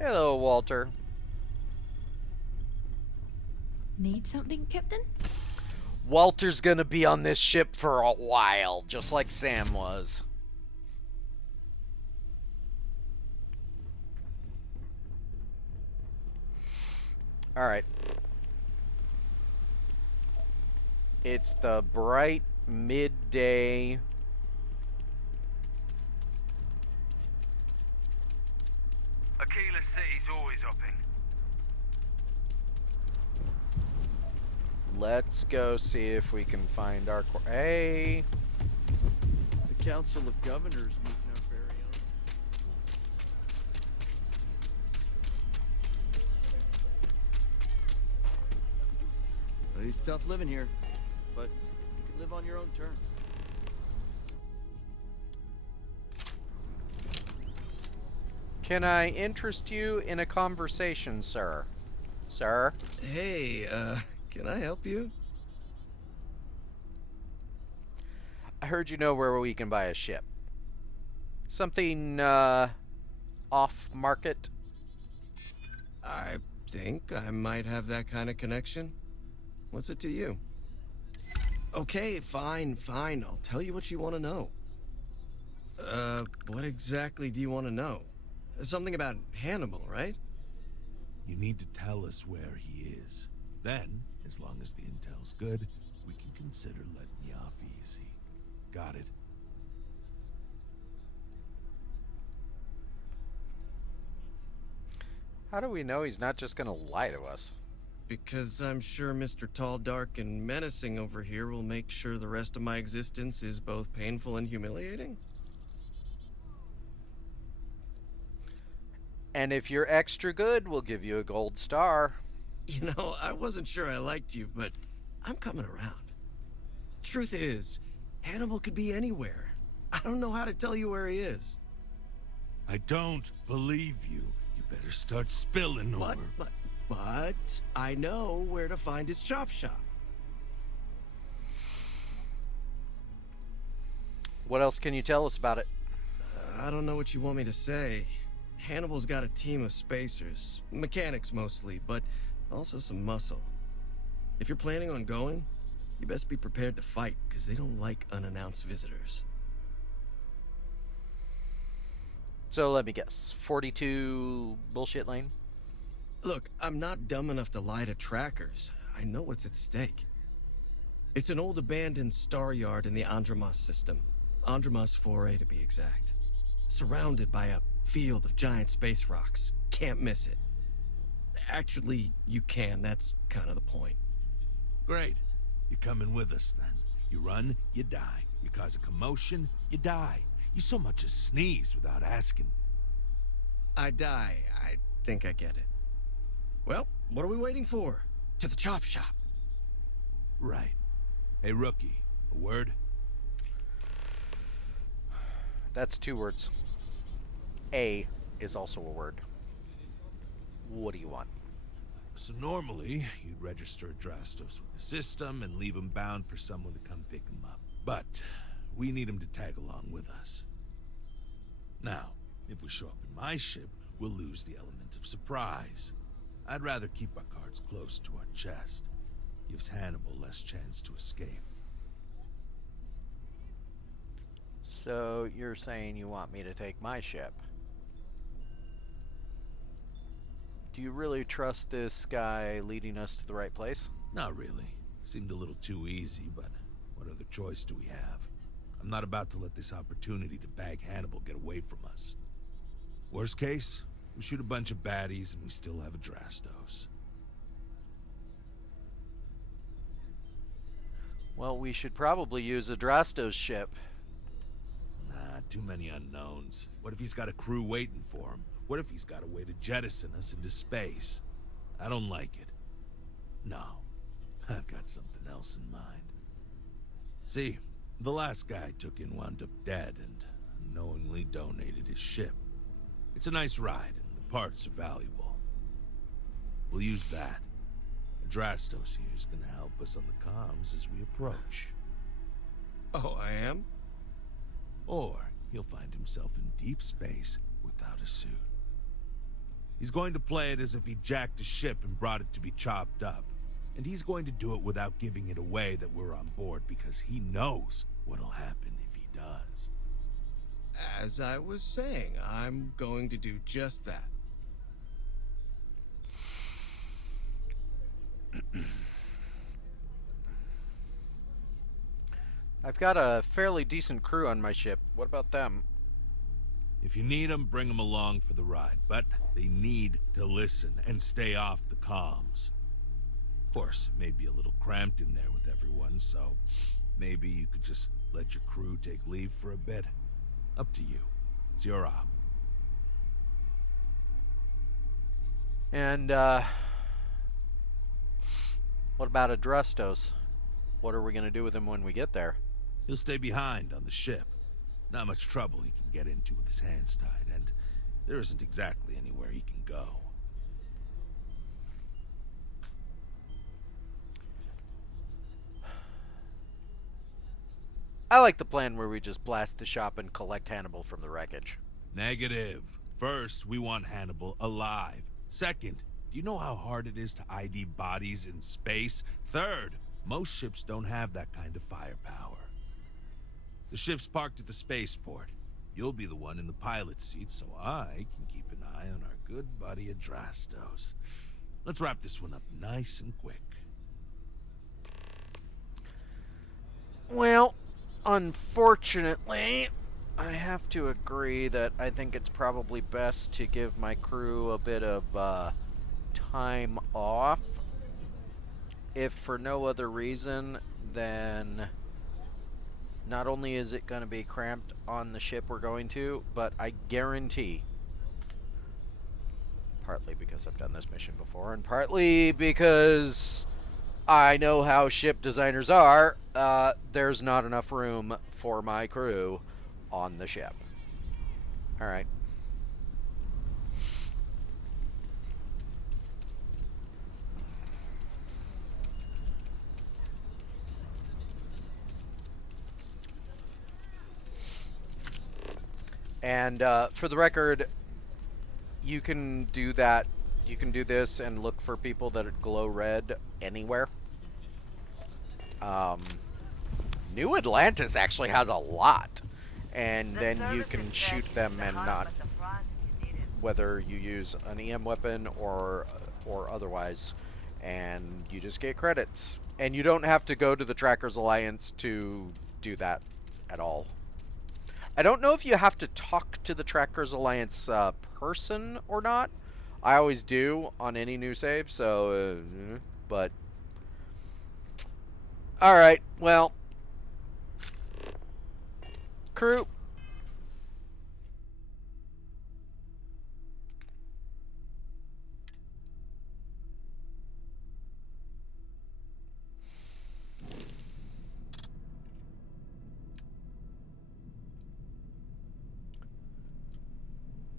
Hello, Walter. Need something, Captain? Walter's gonna be on this ship for a while, just like Sam was. Alright. It's the bright midday. Aquila City's always hopping. Let's go see if we can find our... Hey! The Council of Governors meeting our very own. It's tough living here, but you can live on your own terms. Can I interest you in a conversation, sir? Sir? Hey, can I help you? I heard you know where we can buy a ship. Something, off-market? I think I might have that kind of connection. What's it to you? Okay, fine. I'll tell you what you want to know. What exactly do you want to know? Something about Hannibal, right? You need to tell us where he is. Then, as long as the intel's good, we can consider letting you off easy. Got it? How do we know he's not just gonna lie to us? Because I'm sure Mr. Tall, Dark, and Menacing over here will make sure the rest of my existence is both painful and humiliating. And if you're extra good, we'll give you a gold star. You know, I wasn't sure I liked you, but I'm coming around. Truth is, Hannibal could be anywhere. I don't know how to tell you where he is. I don't believe you. You better start spilling over. But I know where to find his chop shop. What else can you tell us about it? I don't know what you want me to say. Hannibal's got a team of spacers, mechanics mostly, but also some muscle. If you're planning on going, you best be prepared to fight, because they don't like unannounced visitors. So let me guess, 42 bullshit lane? Look, I'm not dumb enough to lie to trackers. I know what's at stake. It's an old abandoned star yard in the Andromos system. Andromos 4A to be exact. Surrounded by a field of giant space rocks. Can't miss it. Actually, you can. That's kind of the point. Great. You're coming with us then. You run, you die. You cause a commotion, you die. You so much as sneeze without asking. I die. I think I get it. Well, what are we waiting for? To the chop shop. Right. Hey, rookie, a word? That's 2 words. A is also a word. What do you want? So normally, you'd register Adrastos with the system and leave him bound for someone to come pick him up. But we need him to tag along with us. Now, if we show up in my ship, we'll lose the element of surprise. I'd rather keep our cards close to our chest. Gives Hannibal less chance to escape. So you're saying you want me to take my ship? Do you really trust this guy leading us to the right place? Not really. Seemed a little too easy, but what other choice do we have? I'm not about to let this opportunity to bag Hannibal get away from us. Worst case, we shoot a bunch of baddies and we still have Adrastos. Well, we should probably use Adrastos' ship. Nah, too many unknowns. What if he's got a crew waiting for him? What if he's got a way to jettison us into space? I don't like it. No, I've got something else in mind. See, the last guy I took in wound up dead and unknowingly donated his ship. It's a nice ride and the parts are valuable. We'll use that. Adrastos here is gonna help us on the comms as we approach. Oh, I am? Or he'll find himself in deep space without a suit. He's going to play it as if he jacked a ship and brought it to be chopped up. And he's going to do it without giving it away that we're on board because he knows what'll happen if he does. As I was saying, I'm going to do just that. I've got a fairly decent crew on my ship. What about them? If you need them, bring them along for the ride. But they need to listen and stay off the comms. Of course, it may be a little cramped in there with everyone, so maybe you could just let your crew take leave for a bit. Up to you. It's your op. And, what about Adrastos? What are we gonna do with him when we get there? He'll stay behind on the ship. Not much trouble he can get into with his hands tied, and there isn't exactly anywhere he can go. I like the plan where we just blast the shop and collect Hannibal from the wreckage. Negative. First, we want Hannibal alive. Second, do you know how hard it is to ID bodies in space? Third, most ships don't have that kind of firepower. The ship's parked at the spaceport. You'll be the one in the pilot's seat, so I can keep an eye on our good buddy Adrastos. Let's wrap this one up nice and quick. Well, unfortunately, I have to agree that I think it's probably best to give my crew a bit of time off. If for no other reason than not only is it going to be cramped on the ship we're going to, but I guarantee, partly because I've done this mission before, and partly because I know how ship designers are, there's not enough room for my crew on the ship. Alright. And for the record, you can do that. You can do this and look for people that glow red anywhere. New Atlantis actually has a lot, and then you can shoot them and not, whether you use an EM weapon or otherwise, and you just get credits. And you don't have to go to the Trackers Alliance to do that at all. I don't know if you have to talk to the Trackers Alliance person or not. I always do on any new save, so, but... Alright, well... Crew.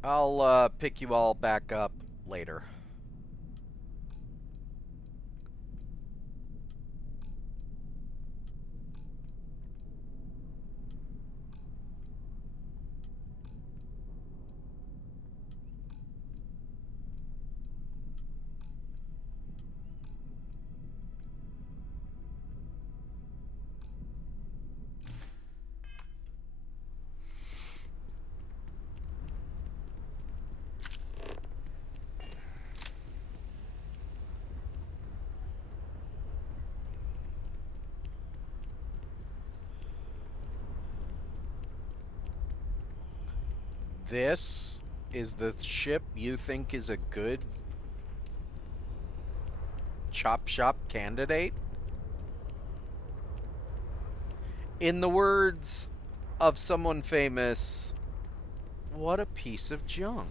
I'll pick you all back up later. This is the ship you think is a good chop shop candidate? In the words of someone famous, what a piece of junk.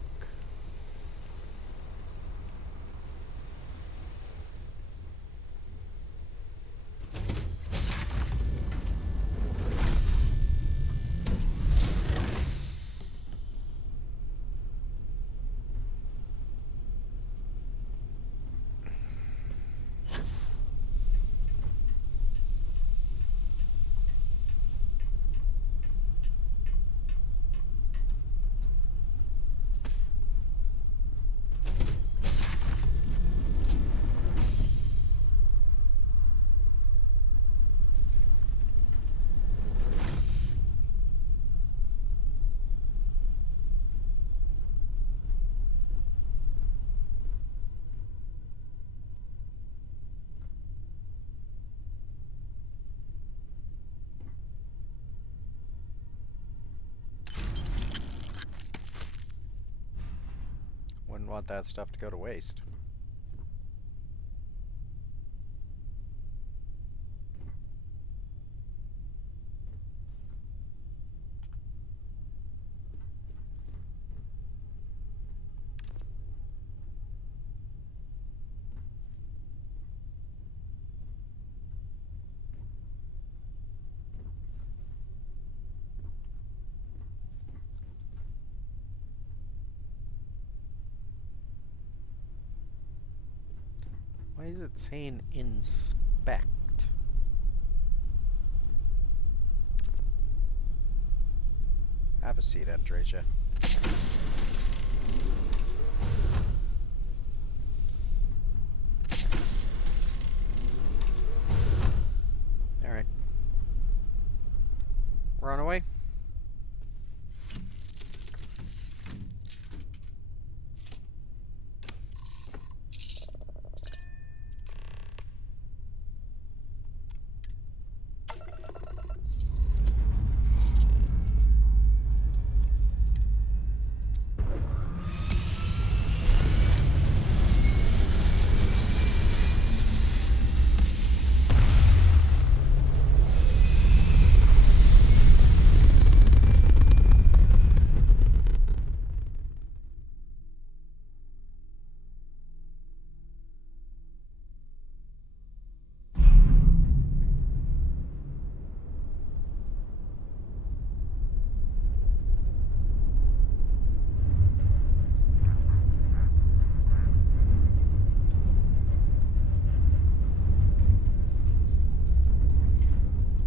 Wouldn't want that stuff to go to waste. Why is it saying inspect? Have a seat, Andresia. Alright. We're on our way.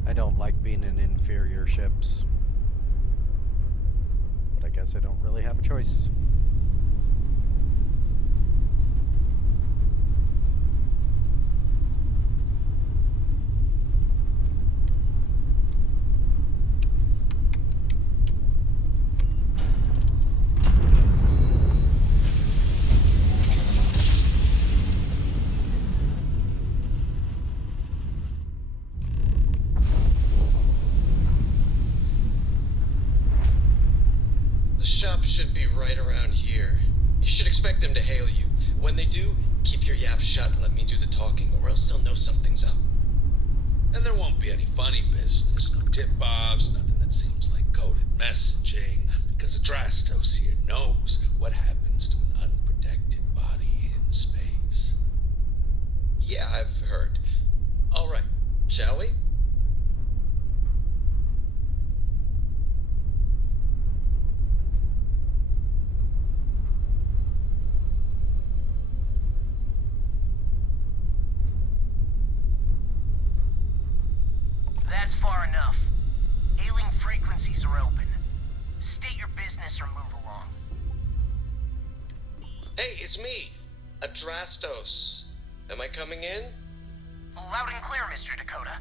I don't like being in inferior ships, but I guess I don't really have a choice. The shop should be right around here. You should expect them to hail you. When they do, keep your yap shut and let me do the talking, or else they'll know something's up. And there won't be any funny business, no tip-offs, nothing that seems like coded messaging, because Adrastos here knows what happens to an unprotected body in space. Yeah, I've heard. All right, shall we? That's far enough. Hailing frequencies are open. State your business or move along. Hey, it's me, Adrastos. Am I coming in? Loud and clear, Mr. Dakota.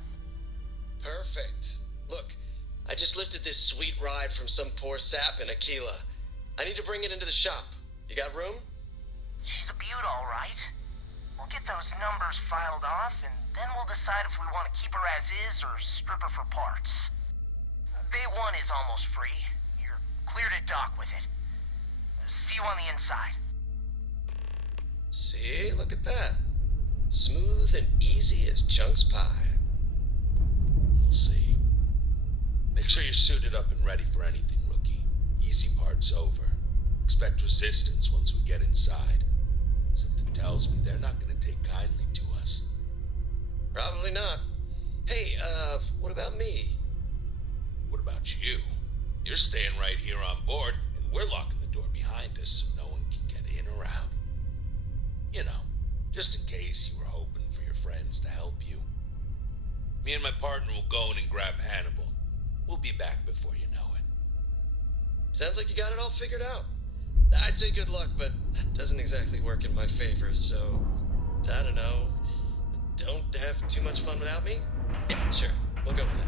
Perfect. Look, I just lifted this sweet ride from some poor sap in Aquila. I need to bring it into the shop. You got room? She's a beaut, all right. We'll get those numbers filed off, and then we'll decide if we want to keep her as is or strip her for parts. Bay 1 is almost free. You're clear to dock with it. See you on the inside. See, look at that. Smooth and easy as Chunk's pie. We'll see. Make sure you're suited up and ready for anything, rookie. Easy part's over. Expect resistance once we get inside. Something tells me they're not gonna take kindly to us. Probably not. Hey, what about me? What about you? You're staying right here on board, and we're locking the door behind us so no one can get in or out. You know, just in case you were hoping for your friends to help you. Me and my partner will go in and grab Hannibal. We'll be back before you know it. Sounds like you got it all figured out. I'd say good luck, but that doesn't exactly work in my favor, so... I don't know. Don't have too much fun without me? Yeah, sure. We'll go with that.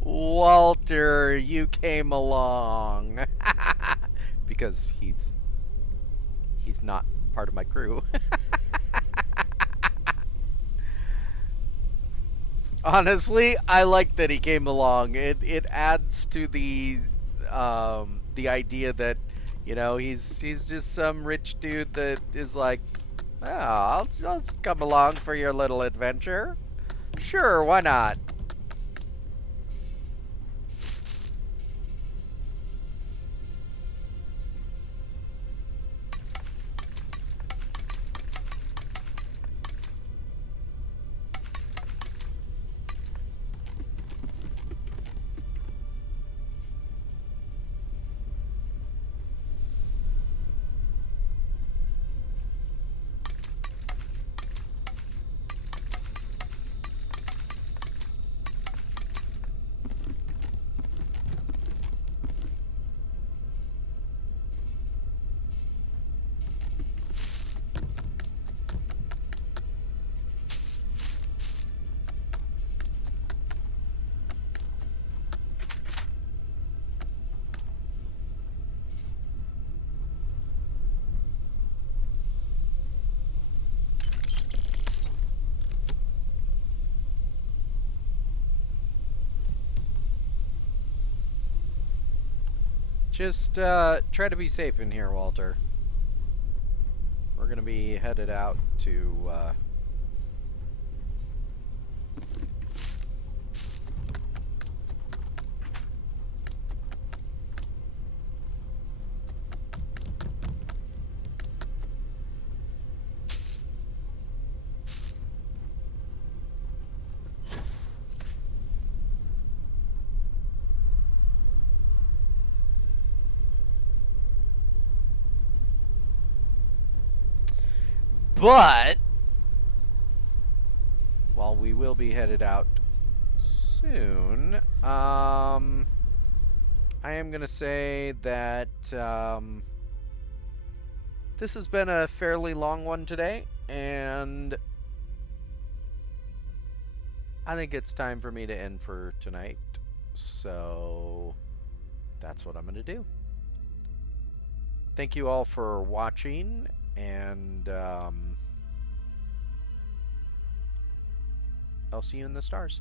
Walter, you came along. Because he's not part of my crew. Honestly, I like that he came along. It adds to the idea that, you know, he's just some rich dude that is like, oh, I'll come along for your little adventure. Sure, why not? Just try to be safe in here, Walter. We're gonna be headed out to But while we will be headed out soon, I am gonna say that this has been a fairly long one today, and I think it's time for me to end for tonight. So that's what I'm gonna do. Thank you all for watching, and I'll see you in the stars.